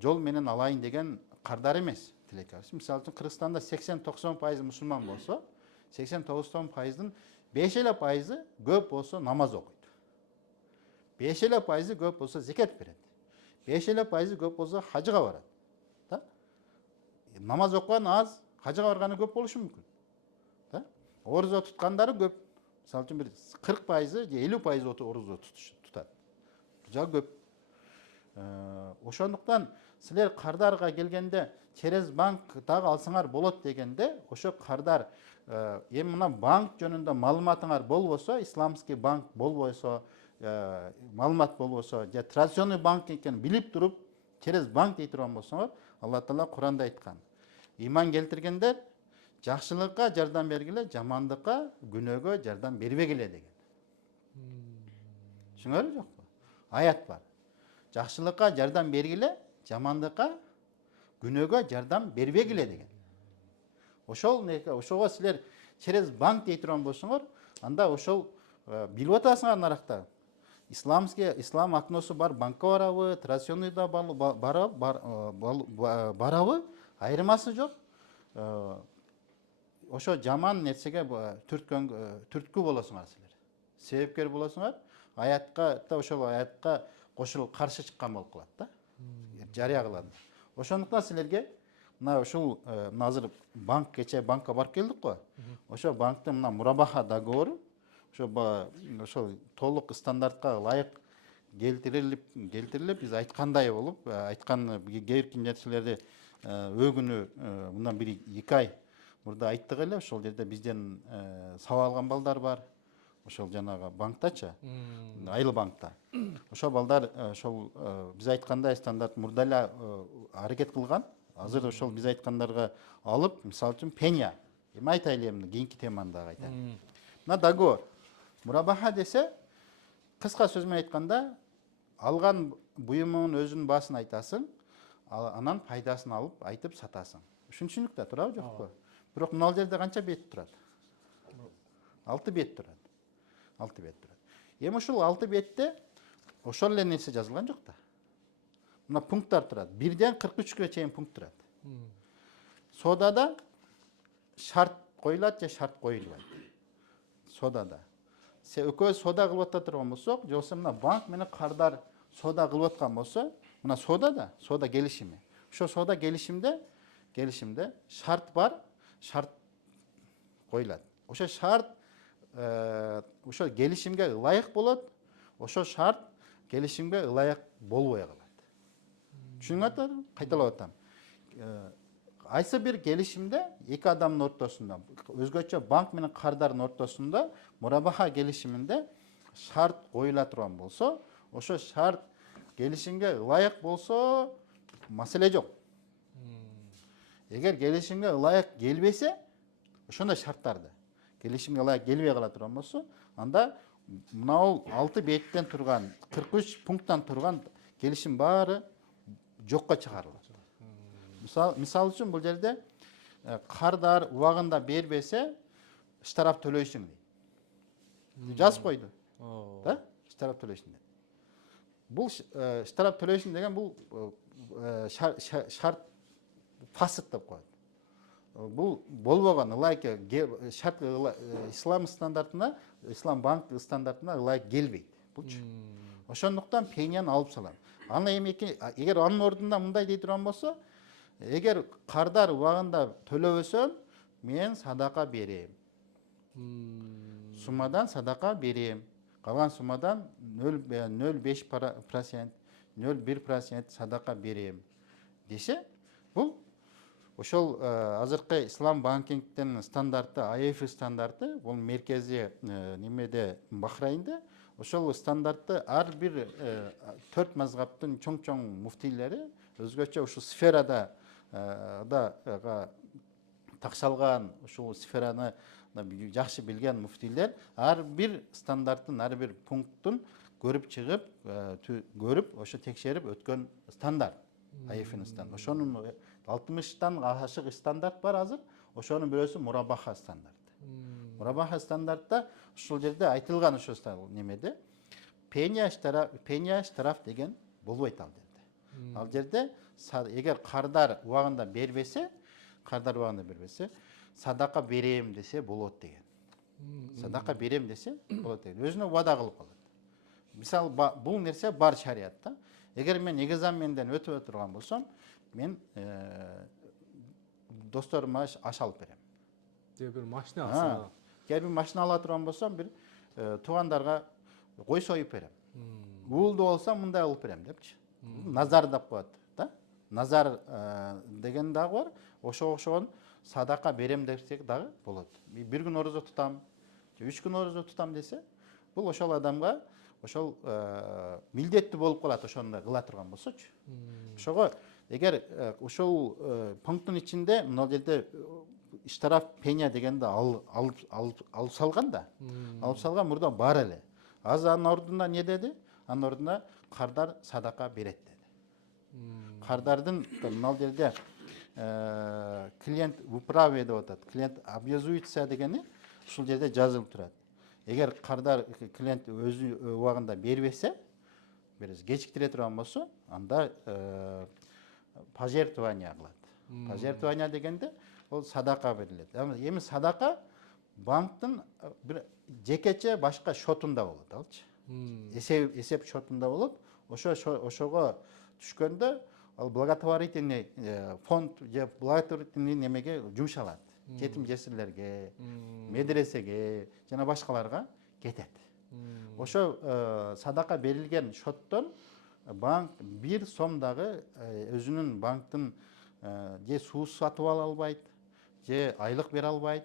жол менен алайын деген кардар эмес. Мисалы үчүн Кыргызстанда 80-90% мусулман болсо, 80-90%дын 5% көп болсо намаз окуйт. 5% көп болсо зекет берет. 5% көп болсо хажыга барат. Намаз окуган аз, хажыга барганы көп болушу мүмкүн. Оруза туткандары көп. Мисалы үчүн бир 40% же 50% оруза тутат. Жа көп. Ошондуктан силер кардарга келгенде через банк дагы алсаңар болот дегенде, ошо кардар эми мына банк жөнүндө маалыматыңар болбосо, исламский банк болбосо, маалымат болбосо, же традиционный банк экенин билип туруп, через банк дей турган болсоңор, Алла Таала Куранда айткан. Иман келтиргендер жакшылыкка жардам бергиле, жамандыкка, күнөөгө жардам бербегиле деген. Түшүнүңөрбү, жокпу? Аят бар. Жакшылыкка жардам бергиле, жамандыкка, күнөөгө жардам бербегиле деген. Ошого силер через банк дей турган болсоңор, анда ошол билип атасыңар наракта. Ислам акносу бар банкка барабы, традиционныйда барабы, айырмасы жок. Ошо жаман нерсеге түрткү болосуңар силер. Себепкер болосуңар. Аятка, ошол аятка кошулуп каршы чыккан болуп калат да. Жарыя кылат. Ошондуктан силерге мына ушул азыр банк кече банкка барып келдик го. Ошо банктын мына мурабаха договору ошол толук стандартка ылайык келтирилип, биз айткандай болуп, айткан кээ бир нерселерди өкүнү мындан 1-2 ай мурда айттык эле. Ошол жерде бизден сабак алган балдар бар. ошол жанагы банктачы, айыл банкта. Ошол балдар ошол биз айткандай стандарт мурда эле аракет кылган. Азыр ошол биз айткандарга алып, мисалы үчүн пеня. Эми айтайлы эми кийинки теманы дагы айтайын. Мына договор. Мурабаха десе, кыска сөз менен айтканда, алган буюмуңдун өзүнүн баасын айтасың, анан пайдасын алып айтып сатасың. Ушунчулук да турабы жокпу? Бирок мына жерде канча бет турат? 6 бет турат. 6 бет турат. Эми ушул 6 бетте ошол эле нерсе жазылган жок да. Мына пункттар турат. 1ден 43-кө чейин пункт турат. Содада шарт коюлат же шарт коюлбайт. Содада. Экөө сода кылып ата турган болсок, же болбосо мына банк менен кардар сода кылып аткан болсо, мына содада, сода келишими. Ошо сода келишимде шарт бар, шарт коюлат. Ошо шарт ошо келишимге ылайык болот, ошо шарт келишимге ылайык болбой калат. Түшүнүп атам, кайталап атам. Айсы бир келишимде эки адамдын ортосунда, өзгөчө банк менен кардардын ортосунда мурабаха келишиминде шарт коюла турган болсо, ошо шарт келишимге ылайык болсо, маселе жок. Эгер келишимге ылайык келбесе, ошондой шарттарды келишимге ылайык келбей кала турган болсо, анда мынау 6 беттен турган, 43 пункттан турган келишим баары жокко чыгарылат. Мисалы үчүн бул жерде кардар убагында бербесе, штраф төлөйсүң дейт. Жазып койду. Да? Штраф төлөйсүң дейт. Бул штраф төлөйсүң деген бул шарт фасык деп коет. Бул болбогон ылайык шарт ислам стандартына, ислам банк стандартына ылайык келбейт. Булчу. Ошондуктан пенияны алып салам. Аны эми эгер анын ордунда мындай дей турган болсо, эгер кардар убагында төлөбөсөм, мен садака берем. Суммадан садака берем. Калган суммадан 0,5%, 0,1% садака берем десе, бул ошол азыркы ислам банкингдин стандарты, АФ стандарты, бул меркези немеде Бахрейнде, ошол стандартты ар бир 4 мазгаптын чоң-чоң муфтийлери өзгөчө ушул сферада такшалган, ушул сфераны жакшы билген муфтийлер ар бир стандарттын, ар бир пункттун көрүп чыгып, көрүп, ошо текшерип өткөн стандарт. АФ стандарт. Ошонун 60тан ашык стандарт бар азыр. Ошонун бирөөсү мурабаха стандарты. Мурабаха стандартта ушул жерде айтылган ошо немеде пения штраф деген болбойт ал жерде. Ал жерде эгер кардар убагында бербесе, садака берем десе болот деген. Садака берем десе болот деген. Өзүнө вада кылып калат. Мисалы бул нерсе бар шариатта. Эгер мен экзаменден өтүп турган болсом, мен досторума аш алып берем. Же бир машина алсам. Эгер бир машина ала турган болсом, бир туугандарга кой союп берем. Уулду болсо мындай алып берем депчи. Назар деп коет, да? Назар деген дагы бар. Ошого окшогон садака берем десек дагы болот. Бир күн орозо тутам, 3 күн орозо тутам десе, бул ошол адамга ошол милдеттүү болуп калат, ошондой кыла турган болсочу. Ошого эгер ошол пункттун ичинде мына жерде штраф пеня дегенди алып салган да. Алып салган мурда бар эле. Азыр анын ордуна не деди? Анын ордуна кардар садака берет деди. Кардардын мына жерде клиент в управе деп атат. Клиент обязуется дегени ушул жерде жазылып турат. Эгер кардар клиент өзү убагында бербесе, кечиктире турган болсо, анда пожертвование кылат. Пожертвование дегенде ол садака берилет. Эми садака банктын бир жекече башка шотунда болот, алчы. Эсеп шотунда болот. Ошого түшкөндө ал благотворительный фонд же благотворительный немеге жумшалат. Жетим жесирлерге, медресеге жана башкаларга кетет. Ошо садака берилген шоттон банк 1 сом дагы өзүнүн банктын же суу сатып ала албайт, же айлык бере албайт,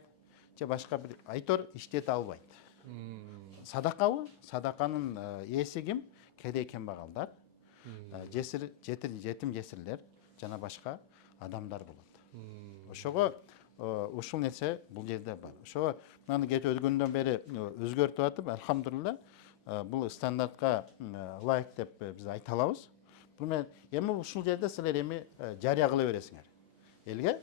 же башка бир айтор иштете албайт. садақабы, садақанын ээси ким? Кедей кембагалдар, жетим жесирлер жана башка адамдар болот. Ошого ушул нерсе бул жерде бар. Ошого мынаны кече өткөндөн бери өзгөртүп атып, алхамдулилла, бул стандартка ылайык деп биз айта алабыз. Бул менен эми ушул жерде силер эми жарыя кыла бересиңер. Элге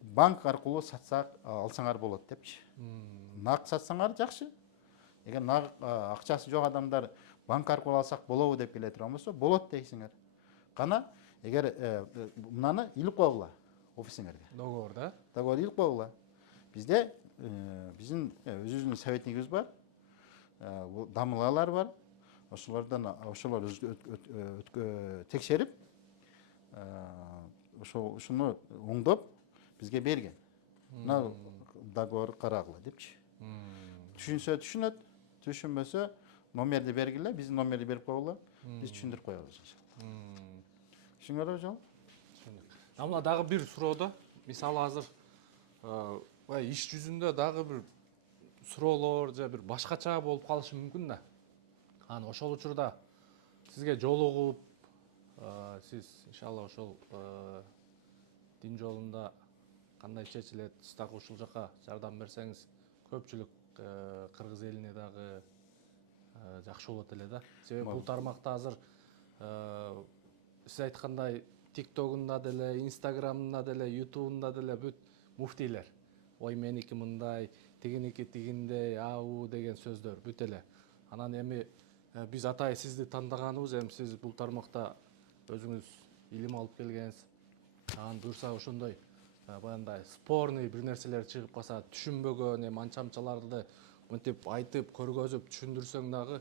банк аркылуу сатсак алсаңар болот депчи. Нак сатсаңар жакшы. Эгер нак акчасы жок адамдар банк аркылуу алсак болобу деп келе турган болсо, болот дейсиңер. Кана эгер мынаны илип койгула офисиңерге. Договор да? Договор илип койгула. Бизде биздин өзүбүздүн советнигибиз бар. Дамылалар бар. Ошолор текшерип, ушуну оңдоп бизге берген. Мына договор карагыла депчи. Түшүнсө түшүнөт, түшүнбөсө номерди бергиле, биздин номерди берип койгула, биз түшүндүрүп коебуз. Түшүндүңөрбү жол? Түшүндүк. Мына дагы бир суроодо, мисалы азыр иш жүзүндө дагы бир суроолор же бир башкача болуп калышы мүмкүн да. Анан ошол учурда сизге жолугуп, сиз иншалла ошол дин жолунда кандай чечилет, сиз дагы ушул жака жардам берсеңиз, көпчүлүк кыргыз элине дагы жакшы болот эле да. Себеби бул тармакта азыр сиз айткандай TikTok'унда деле, Instagram'ында деле, YouTube'унда деле бүт муфтийлер. Ой меники мындай, тигиники тигиндей, ау деген сөздөр бүт эле. Анан эми биз атай сизди тандаганыбыз, эми сиз бул тармакта өзүңүз илим алып келгенсиз. Анан буюрса ошондой баягындай спорный бир нерселер чыгып калса, түшүнбөгөн эми анча-мынчаларды мынтип айтып, көргөзүп түшүндүрсөң дагы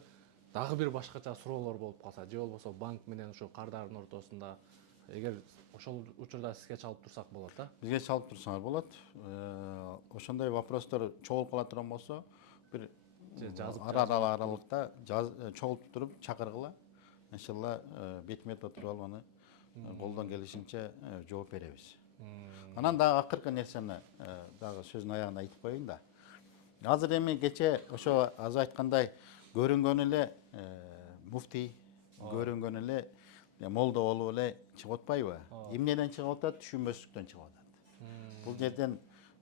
бир башкача суроолор болуп калса, же болбосо банк менен ошо кардардын ортосунда, эгер ошол учурда сизге чалып турсак болот да? Бизге чалып турсаңар болот. Ошондой вопростор чогулуп кала турган болсо, бир аралыкта чогултуп туруп чакыргыла. Иншалла бетме отуруп алып аны колдон келишинче жооп беребиз. Анан дагы акыркы нерсени дагы сөздүн аягында айтып коеюн да. Азыр эми кече ошо азыр айткандай көрүнгөн эле муфтий, көрүнгөн эле молдо болуп эле чыгып атпайбы? Эмнеден чыгып атат? Түшүнбөстүктөн чыгып атат. Бул жерден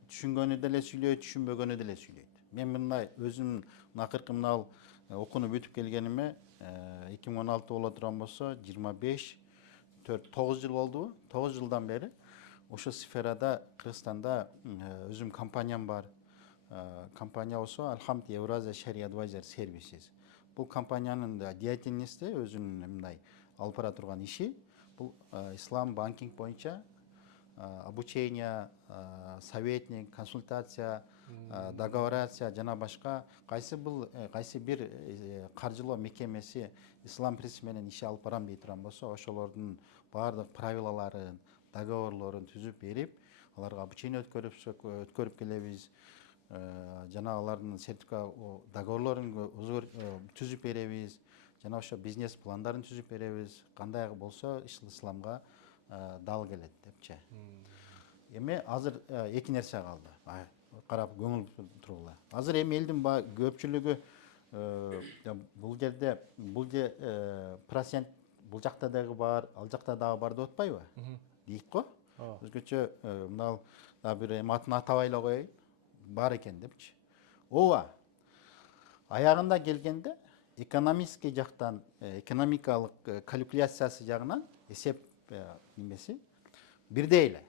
түшүнгөнү деле сүйлөйт, түшүнбөгөнү деле сүйлөйт. Мен мына өзүм акыркы мына окууну бүтүп келгениме 2016 боло турган болсо, 9 жыл болдубу? 9 жылдан бери ошо сферада Кыргызстанда өзүм компаниям бар. Компания болсо Alhamd Евразия Sharia Advisor Services. Бул компаниянын деятельности өзүнүн мындай алып бара турган иши бул ислам банкинг боюнча обучение, советник, консультация, договорация жана башка кайсы бир каржылоо мекемеси ислам принцип менен иш алып барам дей турган болсо, ошолордун баардык правилаларын, договорлорун түзүп берип, аларга обучение өткөрүп келебиз. Жана алардын договорлорун түзүп беребиз. Жана ошо бизнес пландарын түзүп беребиз. Кандай болсо исламга дал келет депчи. Эми азыр эки нерсе калды. Карап көңүл тургула. Азыр эми элдин көпчүлүгү бул жерде процент бул жакта дагы бар, ал жакта дагы бар деп атпайбы? Дейт го. Өзгөчө мына бир атын атабай эле коеюн. Бар экен депчи. Ооба. Аягында келгенде экономический жактан, экономикалык калькуляциясы жагынан эсеп немеси бирдей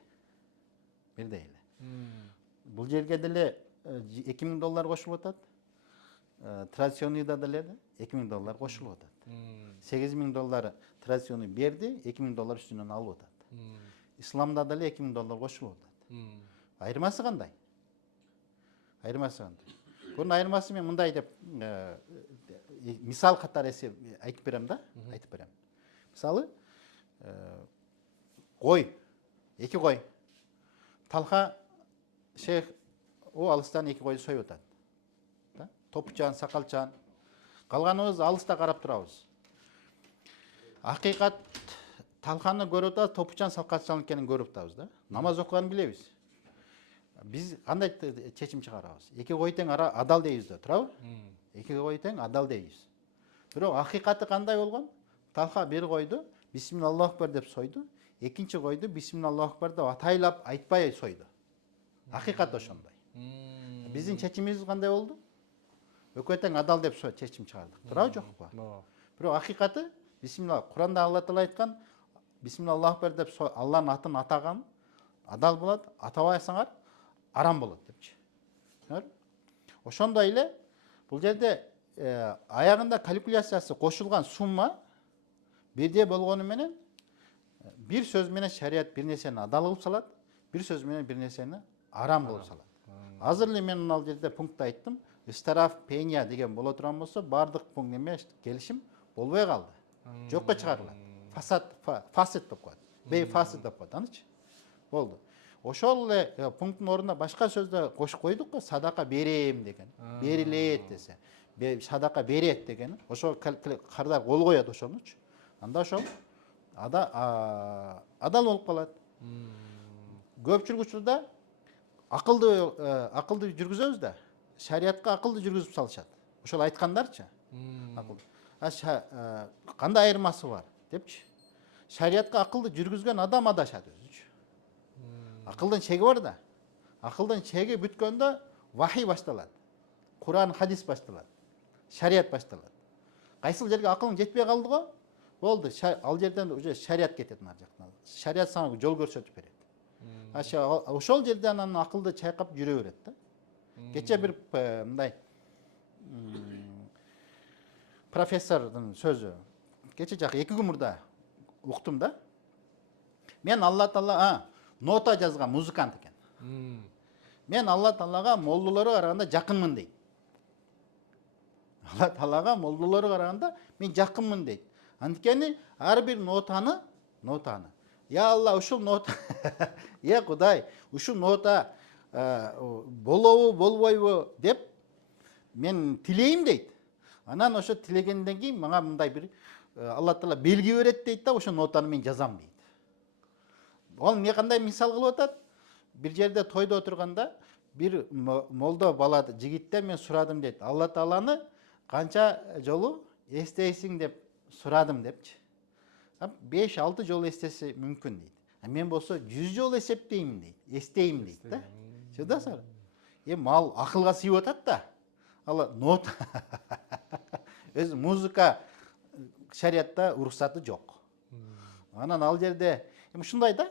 эле. Бул жерге деле $2000 кошулуп атат. Традиционныйда деле $2000 кошулуп атат. $8000 традиционный берди, $2000 үстүнөн алып атат. Исламда деле $2000 кошулуп атат. Айырмасы кандай? Bunun ayırması мен мындай деп мисал катары айтып берем да, Мисалы, эки кой. Талха шейх алыстан эки койду союп атат. Топучан, сакалчан. Калганыбыз алыста карап турабыз. Акыйкат Талханы көрүп атабыз, топучан, сакалчан экенин көрүп атабыз да. Намаз окуганын билебиз. биз кандай чечим чыгарабыз? Эки кой тең адал дейбиз да, туурабы? Эки кой тең адал дейбиз. Бирок акыйкаты кандай болгон? Талха бир койду бисмилла Аллаху акбар деп сойду. Экинчи койду бисмилла Аллаху акбар деп атайлап айтпай сойду. Акыйкаты ошондой. Биздин чечимибиз кандай болду? Экөө тең адал деп чечим чыгардык. Туурабы жокпу? Бирок акыйкаты бисмилла Куранда Алла Таала айткан бисмилла Аллаху акбар деп Алланын атын атаган адал болот, атабайсаңар арам болот депчи. Ошондой эле бул жерде аягында калькуляциясы кошулган сумма бирдей болгону менен бир сөз менен шарият бир нерсени адал кылып салат, бир сөз менен бир нерсени арам кылып салат. Азыр эле мен ал жерде пунктта айттым, истараф пения деген боло турган болсо, бардык пункт эме келишим болбой калды. Жокко чыгарылат. Фасид деп коет. Бей фасид деп коет, анычы. Болду. Ошол эле пункттун ордуна башка сөздө кошуп койдук го, садака берем деген. Берилет десе, садака берет деген. Ошол кардар кол коет ошонучу. Анда ошол адал болуп калат. Көпчүлүк учурда акылды жүргүзөбүз да, шариятка акылды жүргүзүп салышат. Ошол айткандарчы. Кандай айырмасы бар депчи. Шариятка акылды жүргүзгөн адам адашат өзүчү. Акылдын чеги бар да. Акылдын чеги бүткөндө вахий башталат. Куран, хадис башталат. Шарият башталат. Кайсыл жерге акылың жетпей калды го? Болду. Ал жерден уже шарият кетет ар жактан. Шарият сага жол көрсөтүп берет. Ошол жерде анан акылды чайкап жүрө берет да. Кече бир мындай профессордун сөзү. Кече жак 2 күн мурда уктум да. Мен Алла Таала нота жазган музыкант экен. Мен Алла Таалага молдолорго караганда жакынмын дейт. Алла Таалага молдолорго караганда мен жакынмын дейт. Анткени ар бир нотаны я Алла ушул нота я Кудай ушул нота болобу болбойбу деп мен тилейм дейт. Анан ошо тилегенден кийин мага мындай бир Алла Таала белги берет дейт да, ошо нотаны мен жазам дейт. Ол эмне кандай мисал кылып атат? Бир жерде тойдо отурганда бир молдо бала жигиттен мен сурадым дейт. Алла Тааланы канча жолу эстейсиң деп сурадым депчи. 5-6 жол эстесе мүмкүн дейт. Мен болсо 100 жол эсептейм дейт. Эстейм дейт да. Чыдасыңар. Мал акылга сыйып атат да. Ал нота өз музыка шариятта уруксаты жок. Анан ал жерде ушундай да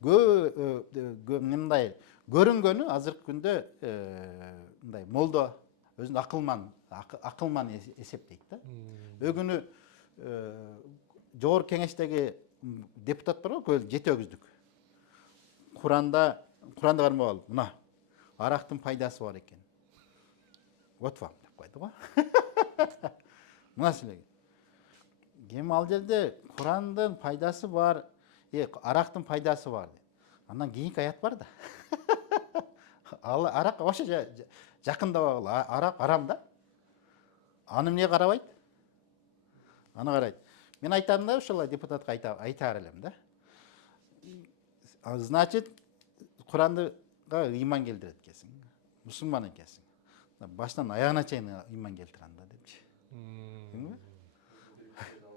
мындай көрүнгөнү азыркы күндө мындай молдо өзүнүн акылман эсептейт да. Өгүнү жогорку кеңештеги депутат бар го, 7 өгүздүк. Куранда кармап алып, мына арактын пайдасы бар экен. Вот вам деп койду го. Мына силерге. Эми ал жерде Курандын пайдасы бар, арактын пайдасы бар. Андан кийинки аят бар да. Арак ошо жакындабагыла, арак арам да. Аны эмне карабайт? Аны карайт. Мен айтам да, ошол депутатка айтаар элем да. Значит, Курандыга ыйман келтирет экенсиң. Мусулман экенсиң. Баштан аягына чейин ыйман келтирем да депчи.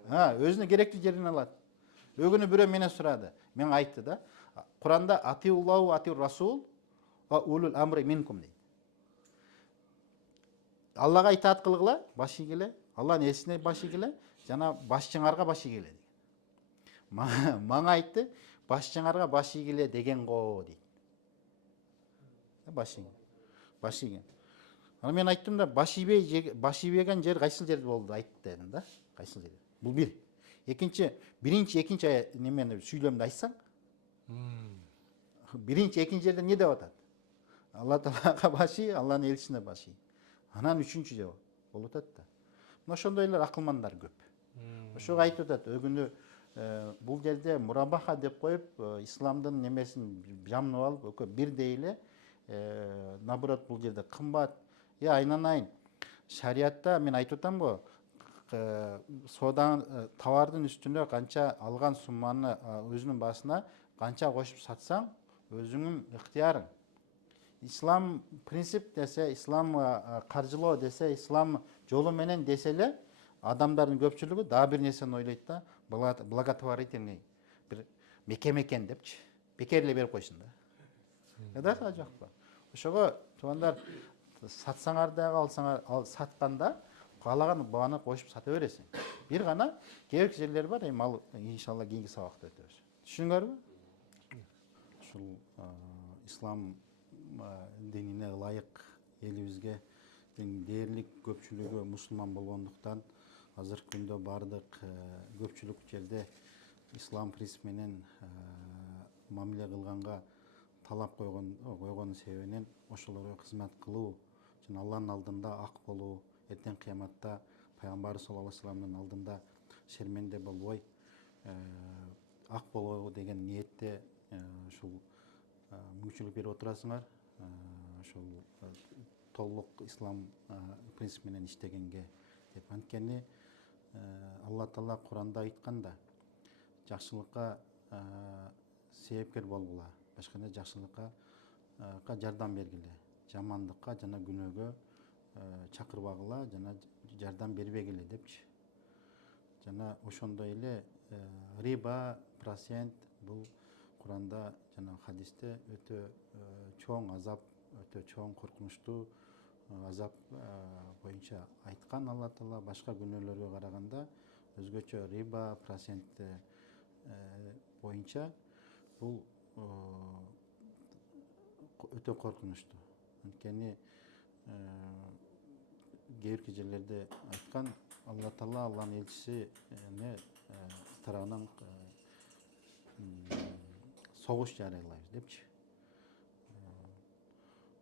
Өзүнө керектүү жерин алат. Өгүнү бирөө менен сурады. Мен айтты да. Куранда атиуллаху атиур расул ва улул амри минкум дейт. Аллага итаат кылгыла, баш ийгиле, Алланын элчисине баш ийгиле, жана башчыңарга баш ийгиле дейт. Мага айтты, башчыңарга баш ийгиле деген го дейт. Баш ийген. Анан мен айттым да, баш ийбеген жер кайсыл жер болду айтты дедим да. Кайсыл жер? Бул бир. Биринчи, экинчи немени сүйлөмдү айтсаң. Биринчи, экинчи жерде эмне деп атат? Алла Таалага баш ий, Алланын элчисине баш ий. Анан үчүнчү жол болуп атат да. Мына ошондойлор акылмандар көп. Ошого айтып атат, өгүнү бул жерде мурабаха деп коюп, исламдын немесин жамнып алып, өкө бирдей эле наоборот бул жерде кымбат. Айнанайын. Шариятта мен айтып атам го, товардын үстүнө канча алган сумманы өзүнүн басына канча кошуп сатсаң, өзүңүн ыктыярың. ислам принцип десе, ислам каржылоо десе, ислам жолу менен десе эле адамдардын көпчүлүгү дагы бир нерсени ойлойт да, благотворительный бир мекеме экен депчи. Бекер эле берип койсун да. Да, жокпу. Ошого туугандар сатсаңар дагы алсаңар, сатканда каалаган бааны кошуп сата бересиң. Бир гана кээ бир жерлер бар, эми ал иншалла кийинки сабакта өтөбүз. Түшүндүңөрбү? Ушул ислам динине ылайык элибизге дээрлик көпчүлүгү мусулман болгондуктан азыркы күндө бардык көпчүлүк жерде ислам принцип менен мамиле кылганга талап койгон себебинен ошолорго кызмат кылуу жана Алланын алдында ак болуу, эртең кыяматта пайгамбарыбыз саллаллаху алейхи вассаламдын алдында шерменде болбой ак болуу деген ниетте ушул мүмкүнчүлүк берип отурасыңар. Ошол толук ислам принцип менен иштегенге деп. Анткени Алла Таала Куранда айтканда, жакшылыкка себепкер болгула, башканда жакшылыкка жардам бергиле, жамандыкка жана күнөөгө чакырбагыла жана жардам бербегиле депчи. Жана ошондой эле риба, процент бул Куранда жана хадисте өтө чоң азап, өтө чоң коркунучтуу азап боюнча айткан Алла Таала. Башка күнөөлөргө караганда өзгөчө риба, процент боюнча бул өтө коркунучтуу. Анткени кээ бир жерлерде айткан Алла Таала Алланын элчисине тарабынан согуш жарыялайбыз депчи.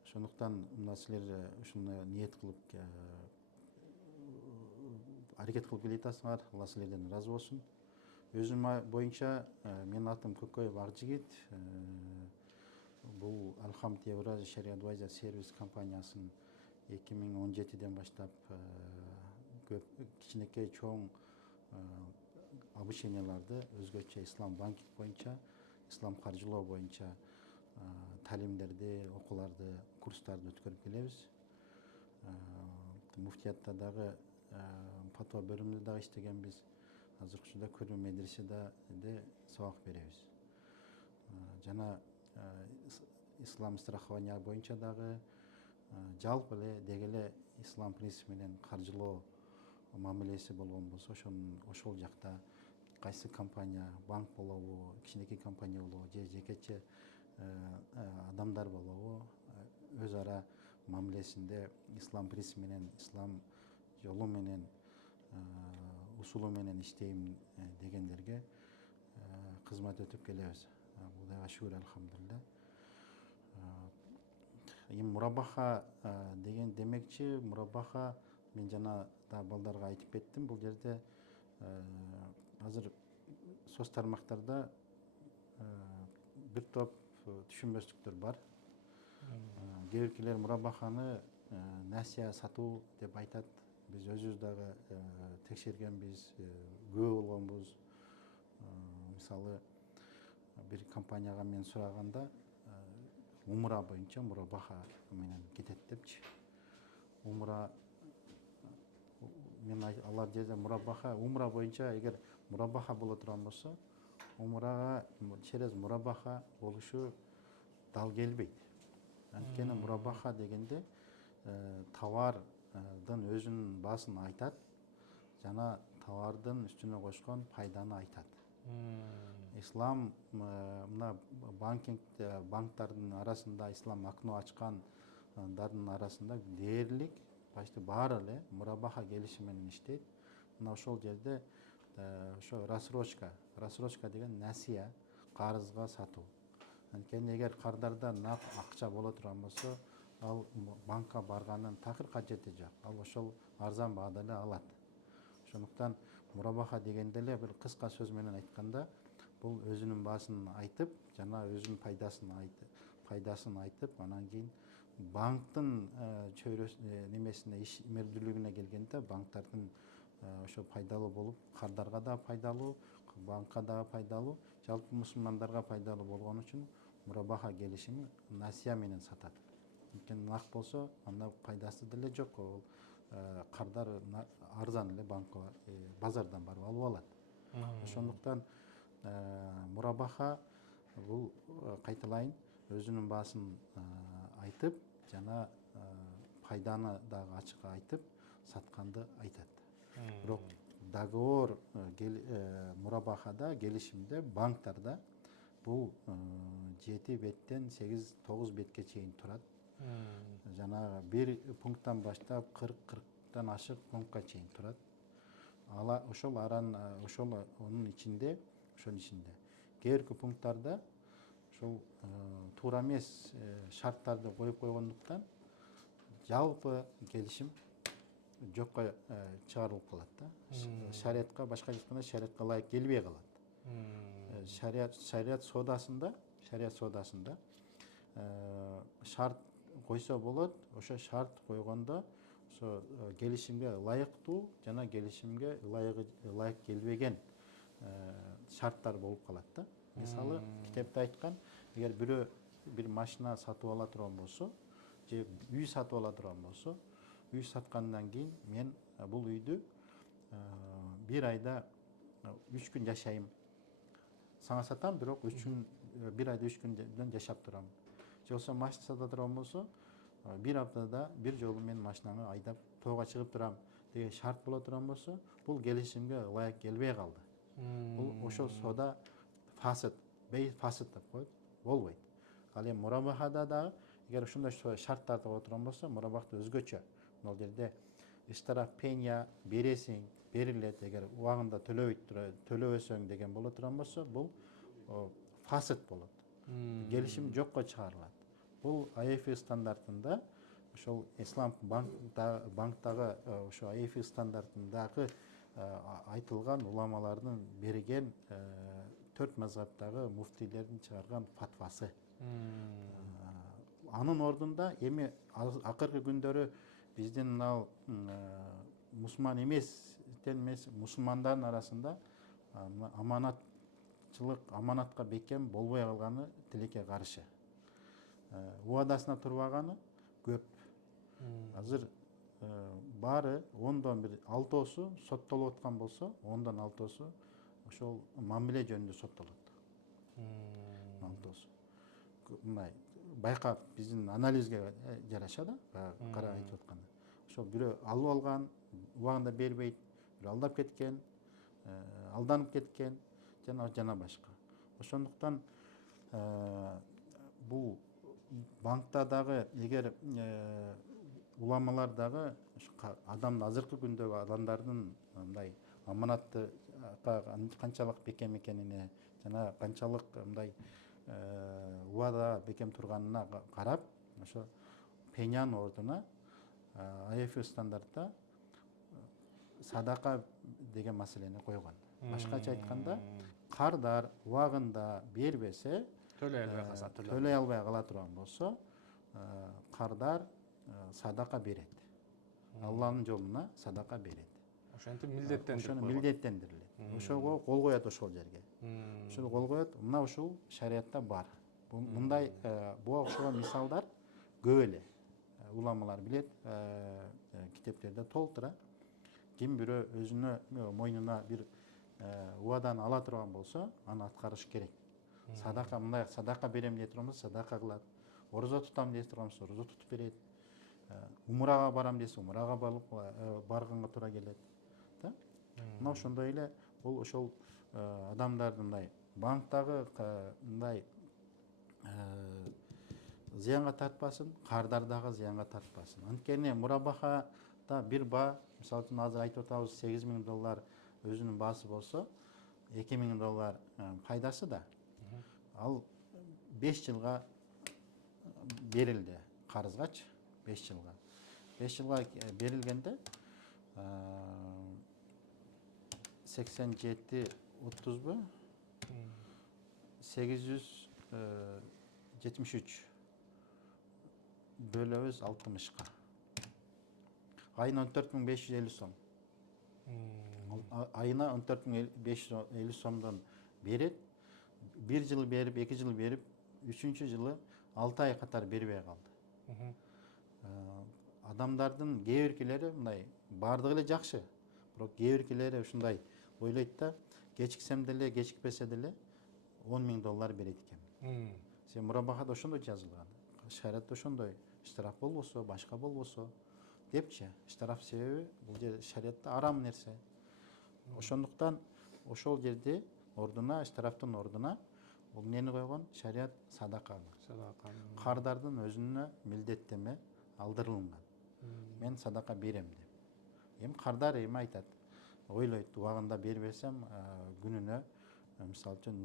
Ошондуктан мына силер ушуну ниет кылып аракет кылып келе жатасыңар. Алла силерден ыраазы болсун. Өзүм боюнча менин атым Көкөев Акжигит. Бул Alhamd Евразия Sharia Advisor сервис компаниясын 2017-ден баштап көп кичинекей чоң обученияларды өзгөчө ислам банкинг боюнча, ислам каржылоо боюнча талимдерди, окууларды, курстарды өткөрүп келебиз. Муфтиятта дагы фатва бөлүмүндө дагы иштегенбиз. Азыркы учурда көрүү медреседе сабак беребиз. Жана ислам страхование боюнча дагы жалпы эле деги эле ислам принцип менен каржылоо мамилеси болгон болсо, ошол жакта кайсы компания, банк болобу, кичинекей компания болобу, же жекече адамдар болобу, өз ара мамилесинде ислам принцип менен, ислам жолу менен, усулу менен иштейм дегендерге кызмат өтүп келебиз. Кудайга шүгүр, алхамдулилля. Эми мурабаха деген демекчи, мурабаха мен жана да балдарга айтып кеттим. Бул жерде азыр соц тармактарда бир топ түшүнбөстүктөр бар. Кээ биркилер мурабаханы насия сатуу деп айтат. Биз өзүбүз дагы текшергенбиз, күбө болгонбуз. Мисалы бир компанияга мен сураганда умра боюнча мурабаха менен кетет депчи. Умра мен алар жерде мурабаха, умра боюнча эгер мурабаха боло турган болсо, умрага через мурабаха болушу дал келбейт. Анткени мурабаха дегенде товардын өзүнүн баасын айтат жана товардын үстүнө кошкон пайданы айтат. Ислам мына банктардын арасында, ислам акно ачкандардын арасында дээрлик почти баары эле мурабаха келишим менен иштейт. Мына ошол жерде ошо рассрочка деген насия, карызга сатуу. Анткени эгер кардарда нак акча боло турган болсо, ал банкка барганын такыр кажети жок. Ал ошол арзан баада эле алат. Ошондуктан мурабаха дегенде эле бир кыска сөз менен айтканда, бул өзүнүн баасын айтып, жана өзүнүн пайдасын айтып, анан кийин банктын немесине, ишмердүүлүгүнө келгенде банктардын ошо пайдалуу болуп, кардарга да пайдалуу, банкка да пайдалуу, жалпы мусулмандарга пайдалуу болгон үчүн мурабаха келишими насия менен сатат. анткени нак болсо анда пайдасы деле жок. Ол кардар арзан эле банкка базардан барып алып алат. Ошондуктан мурабаха бул кайталайын өзүнүн баасын айтып жана пайданы дагы ачык айтып сатканды айтат. Бирок договор мурабахада келишимде банктарда бул 7 беттен 8-9 бетке чейин турат. Жанагы бир пункттан баштап 40-40тан ашык пунктка чейин турат. Ошол онун ичинде кээ бирки пункттарда ошол туура эмес шарттарды коюп койгондуктан жалпы келишим жокко чыгарылып калат да. Шариатка башка айтканда шариатка ылайык келбей калат. Шариат соодасында шарт койсо болот. Ошо шарт койгондо ошо келишимге ылайыктуу жана келишимге ылайык келбеген шарттар болуп калат да. Мисалы, китепте айткан, эгер бирөө бир машина сатып ала турган болсо, же үй сатып ала турган болсо, үй саткандан кийин мен бул үйдү бир айда 3 күн жашайм. Сага сатам, бирок 1 айда 3 күндөн жашап турам. Же болсо машина сата турган болсо, бир аптада бир жолу мен машинаны айдап тоого чыгып турам деген шарт боло турган болсо, бул келишимге ылайык келбей калды. Бул ошол соода фасид деп коет, болбойт. Ал эми мурабахада дагы эгер ушундай шарттарды кое турган болсо, мурабахта өзгөчө. Бул жерде иштараф пения бересиң, берилет, эгер убагында төлөбөсөң деген боло турган болсо, бул фасид болот. Келишим жокко чыгарылат. Бул IFI стандартында, ошол ислам банктагы ошо IFI стандартындагы айтылган уламалардын берген 4 мазхабтагы муфтийлердин чыгарган фатвасы. Анын ордунда эми акыркы күндөрү биздин мына мусулман эмес мусулмандардын арасында аманатка бекем болбой калганы тилекке каршы. Убадасына турбаганы көп. Азыр баары 10дон бир 6оосу соттолуп аткан болсо, 10дон 6оосу ошол мамиле жөнүндө соттолот. 6оосу. Мындай байкап биздин анализге жараша да, кара айтып атканда. Ошол бирөө алып алган, убагында бербейт, бирөө алдап кеткен, алданып кеткен, жана башка. Ошондуктан бул банкта дагы эгер уламалар дагы азыркы күндөгү адамдардын мындай аманатты канчалык бекем экенине жана канчалык мындай убада бекем турганына карап, ошо пенянын ордуна IFI стандартта садака деген маселени койгон. Башкача айтканда, кардар убагында бербесе, төлөй албай кала турган болсо, кардар садака берет. Алланын жолуна садака берет. Ошентип милдеттендирилет. Ошого кол коет ошол жерге. Ошол кол коет. Мына ушул шариатта бар. Мындай буга окшогон мисалдар көп эле. Уламалар билет, китептерде толтура. Ким бирөө өзүнө мойнуна бир убаданы ала турган болсо, аны аткарыш керек. Садака мындай садака берем дей турган болсо, садака кылат. Орозо тутам дей турган болсо, орозо тутуп берет. Умрага барам десе, умрага барганга туура келет. Мына ошондой эле бул ошол адамдардын мындай банктагы мындай зыянга тартпасын, кардар дагы зыянга тартпасын. Анткени мурабахада бир баа, мисалы үчүн азыр айтып атабыз $8,000 өзүнүн баасы болсо, $2,000 пайдасы да. Ал 5 жылга берилди карызгачы, 5 жылга. 5 жылга берилгенде 87-30 873 бөлөбүз 60-ка. Айына 14.550 сом. Айына 14.550 сомдон берет. 1 жыл берип, 2 жыл берип, 3-жылы 6 ай катар бербей калды. Адамдардын кээ биркилери мындай бардыгы эле жакшы, бирок кээ биркилери ушундай ойлойт да, кечиксем деле кечикпесе деле $10.000 берет экен. Сен мурабахада ошондой жазылган, шариатта ошондой, штраф болбосо, башка болбосо депчи. Штраф себеби бул жер шариатта арам нерсе. Ошондуктан ошол жерде ордуна, штрафтын ордуна бул эмнени койгон? Шариат садаканы. Кардардын өзүнө милдеттеме алдырылган. Мен садака берем деп. Эми кардар эми айтат, ойлойт, убагында бербесем күнүнө мисалы үчүн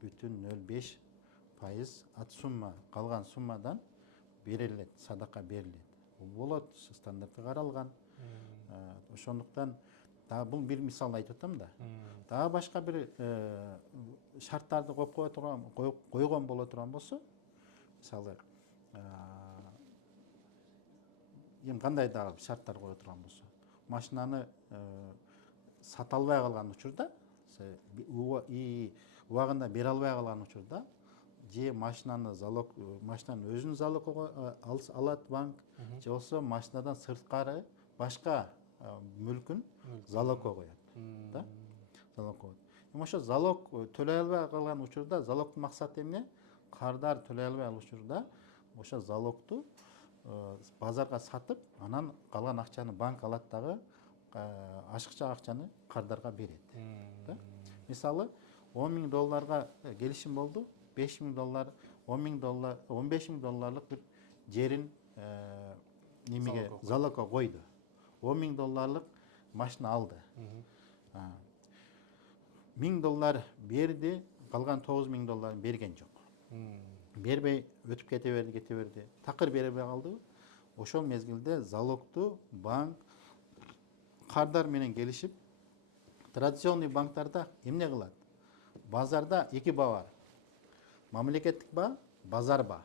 0,05% от сумма, калган суммадан берилет, садака берилет. Бул болот, стандартта каралган. Ошондуктан дагы бул бир мисал айтып атам да. Дагы башка бир шарттарды койгон боло турган болсо, мисалы эми кандай дагы шарттар кое турган болсо, машинаны сата албай калган учурда, убагында бере албай калган учурда, же машинаны залог, машинанын өзүн залогго алат банк, же болбосо машинадан сырткары башка мүлкүн залогго коет. Да? Залог коет. Эми ошо залог төлөй албай калган учурда, залогдун максаты эмне? Кардар төлөй албай учурда ошо залогду базарга сатып, анан калган акчаны банк алат дагы ашыкча акчаны кардарга берет. Мисалы, $10.000 келишим болду, $5.000, $10.000, $15.000 бир жерин немеге залогго койду. $10.000 машина алды. $1.000 берди, калган $9.000 берген жок. Бербей өтүп кете берди. Такыр бербей калды. Ошол мезгилде залогду банк кардар менен келишип, традиционный банктарда эмне кылат? Базарда эки баа бар. Мамлекеттик баа, базар баа.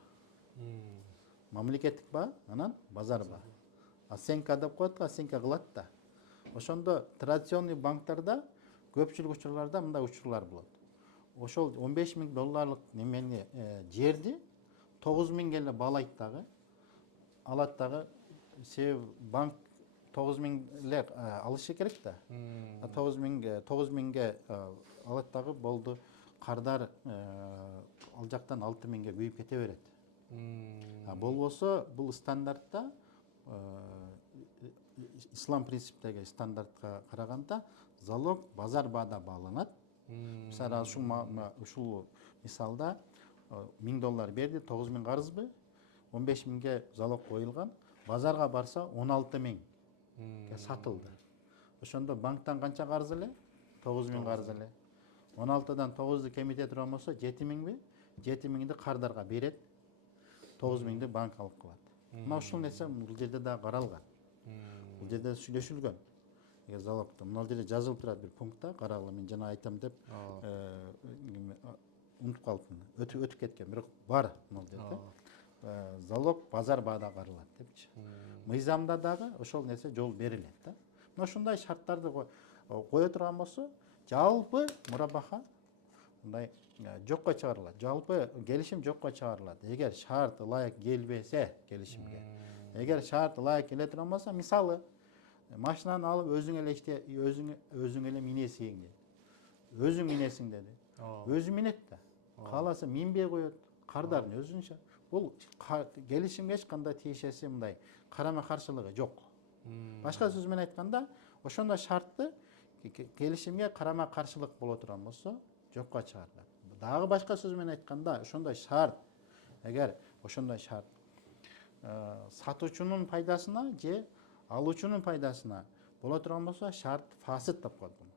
Мамлекеттик баа, анан базар баа. Оценка деп коет, оценка кылат да. Ошондо традиционный банктарда көпчүлүк учурларда мындай учурлар болот. Ошол $15.000 немени жерди $9.000 эле баалайт дагы, алат дагы. Себеби банк $9.000 эле алышы керек да. $9.000 алат дагы болду. Кардар ал жактан $6.000 күйүп кете берет. Болбосо бул стандартта, ислам принциптеги стандартка караганда залог базар баада бааланат. Мисалы ушул мисалда $1.000 берди, $9.000 карызбы, $15.000 залог коюлган, базарга барса $16.000 сатылды. Ошондо банктан канча карыз эле? $9.000 карыз эле. 16дан 9ду кемите турган болсо $7.000 $7.000 кардарга берет, $9.000 банк алып калат. Мына ушул нерсе бул жерде да каралган. Бул жерде сүйлөшүлгөн. Эгер залогду мына жерде жазылып турат бир пунктта, карагыла, мен жана айтам деп унутуп калыпмын. Өтүп кеткен, бирок бар мына жерде. Залог базар баада каралат депчи. Мыйзамда дагы ошол нерсе жол берилет да. Мына ушундай шарттарды кое турган болсо, жалпы мурабаха мындай жокко чыгарылат. Жалпы келишим жокко чыгарылат. Эгер шарт ылайык келбесе келишимге. Эгер шарт ылайык келе турган болсо, мисалы, машинаны алып өзүң эле минесиң деди. Өзүң минесиң деди. Өзү минет да. Кааласа минбей коет. Кардардын өзүнчө. Бул келишимге эч кандай тиешеси мындай карама каршылыгы жок. Башка сөз менен айтканда, ошондой шартты келишимге карама каршылык боло турган болсо, жокко чыгарылат. Дагы башка сөз менен айтканда, ошондой шарт, эгер ошондой шарт сатуучунун пайдасына же алуучунун пайдасына боло турган болсо, шарт фасид деп коет буну.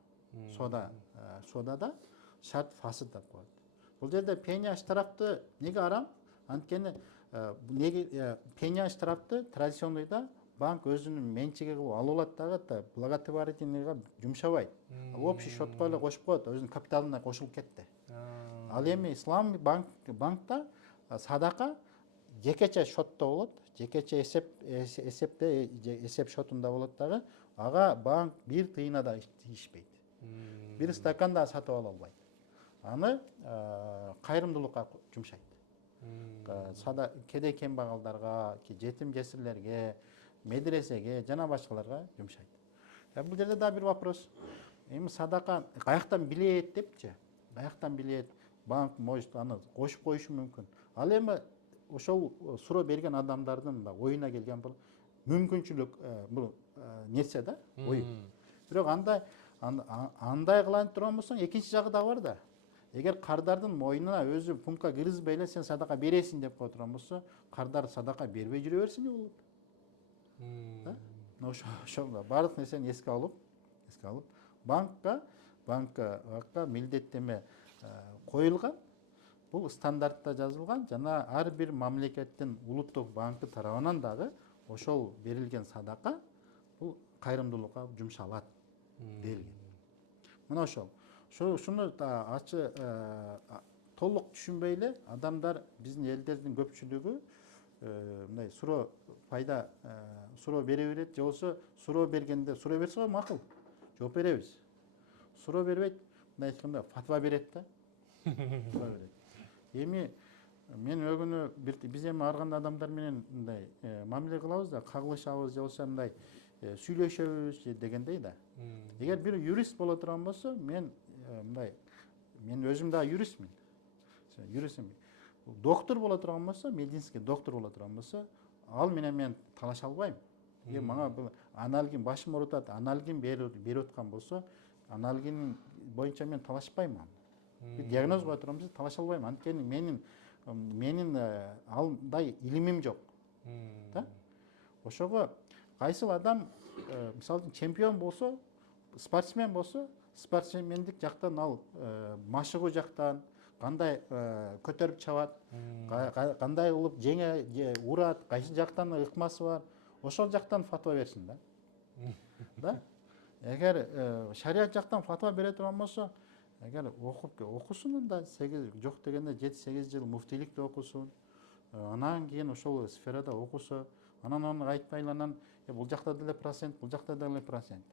Содада шарт фасид деп коет. Бул жерде пеня штрафты неге арам? Анткени пеня штрафты традиционныйда банк өзүнүн менчиги кылып алып алат дагы, благотворительныйга жумшабайт. Общий счетко эле кошуп коет, өзүнүн капиталына кошулуп кетти. Ал эми ислам банкта садака жекече счетто болот, жекече эсепте, эсеп счетунда болот дагы, ага банк бир тыйына да тийишпейт. Бир стакан да сатып ала албайт. Аны кайрымдуулукка жумшайт. кедей кембагалдарга, жетим жесирлерге, медресеге жана башкаларга жумшайт. Бул жерде да бир вопрос. Эми садака каяктан билет депчи? Каяктан билет? Банк может аны кошуп коюшу мүмкүн. Ал эми ошол суроо берген адамдардын оюна келген бул мүмкүнчүлүк, бул нерсе да, ой. Бирок андай кыланып турган болсоң, экинчи жагы да бар да. Эгер кардардын мойнуна өзү пунктка киргизбей эле сен садака бересиң деп кое турган болсо, кардар садака бербей жүрө берсин эле болот. Ошол баардык нерсени эске алып, банкка милдеттеме коюлган. Бул стандартта жазылган жана ар бир мамлекеттин улуттук банкы тарабынан дагы ошол берилген садака бул кайрымдуулукка жумшалат делген. Мына ошол. Ушуну ачы толук түшүнбөй эле адамдар, биздин элдердин көпчүлүгү мындай суроо бере берет, же болбосо суроо бергенде суроо берсе макул, жооп беребиз. Суроо бербейт, мындай айтканда фатва берет да. Эми мен өгүнү биз эми ар кандай адамдар менен мындай мамиле кылабыз да, кагылышабыз, же болбосо мындай сүйлөшөбүз дегендей да. Эгер бир юрист боло турган болсо, мен өзүм да юристмин. Доктор боло турган болсо, медицинский доктор боло турган болсо, ал менен мен талаша албайм. Эгер мага бул аналгин башым оорутат, аналгин берип аткан болсо, аналгин боюнча мен талашпайм аны. Бир диагноз кое турган болсо, талаша албайм. Анткени менин андай илимим жок. Да? Ошого кайсыл адам мисалы үчүн чемпион болсо, спортсмен болсо, спортсмендик жактан ал машыгуу жактан кандай көтөрүп чабат, кандай кылып жеңе урат, кайсы жактан ыкмасы бар, ошол жактан фатва берсин да. Да? Эгер шарият жактан фатва бере турган болсо, эгер окусун да 8 жок дегенде 7-8 жыл муфтийликти окусун. Анан кийин ошол сферада окусо, анан аны айтпай анан бул жакта деле процент, бул жакта деле процент.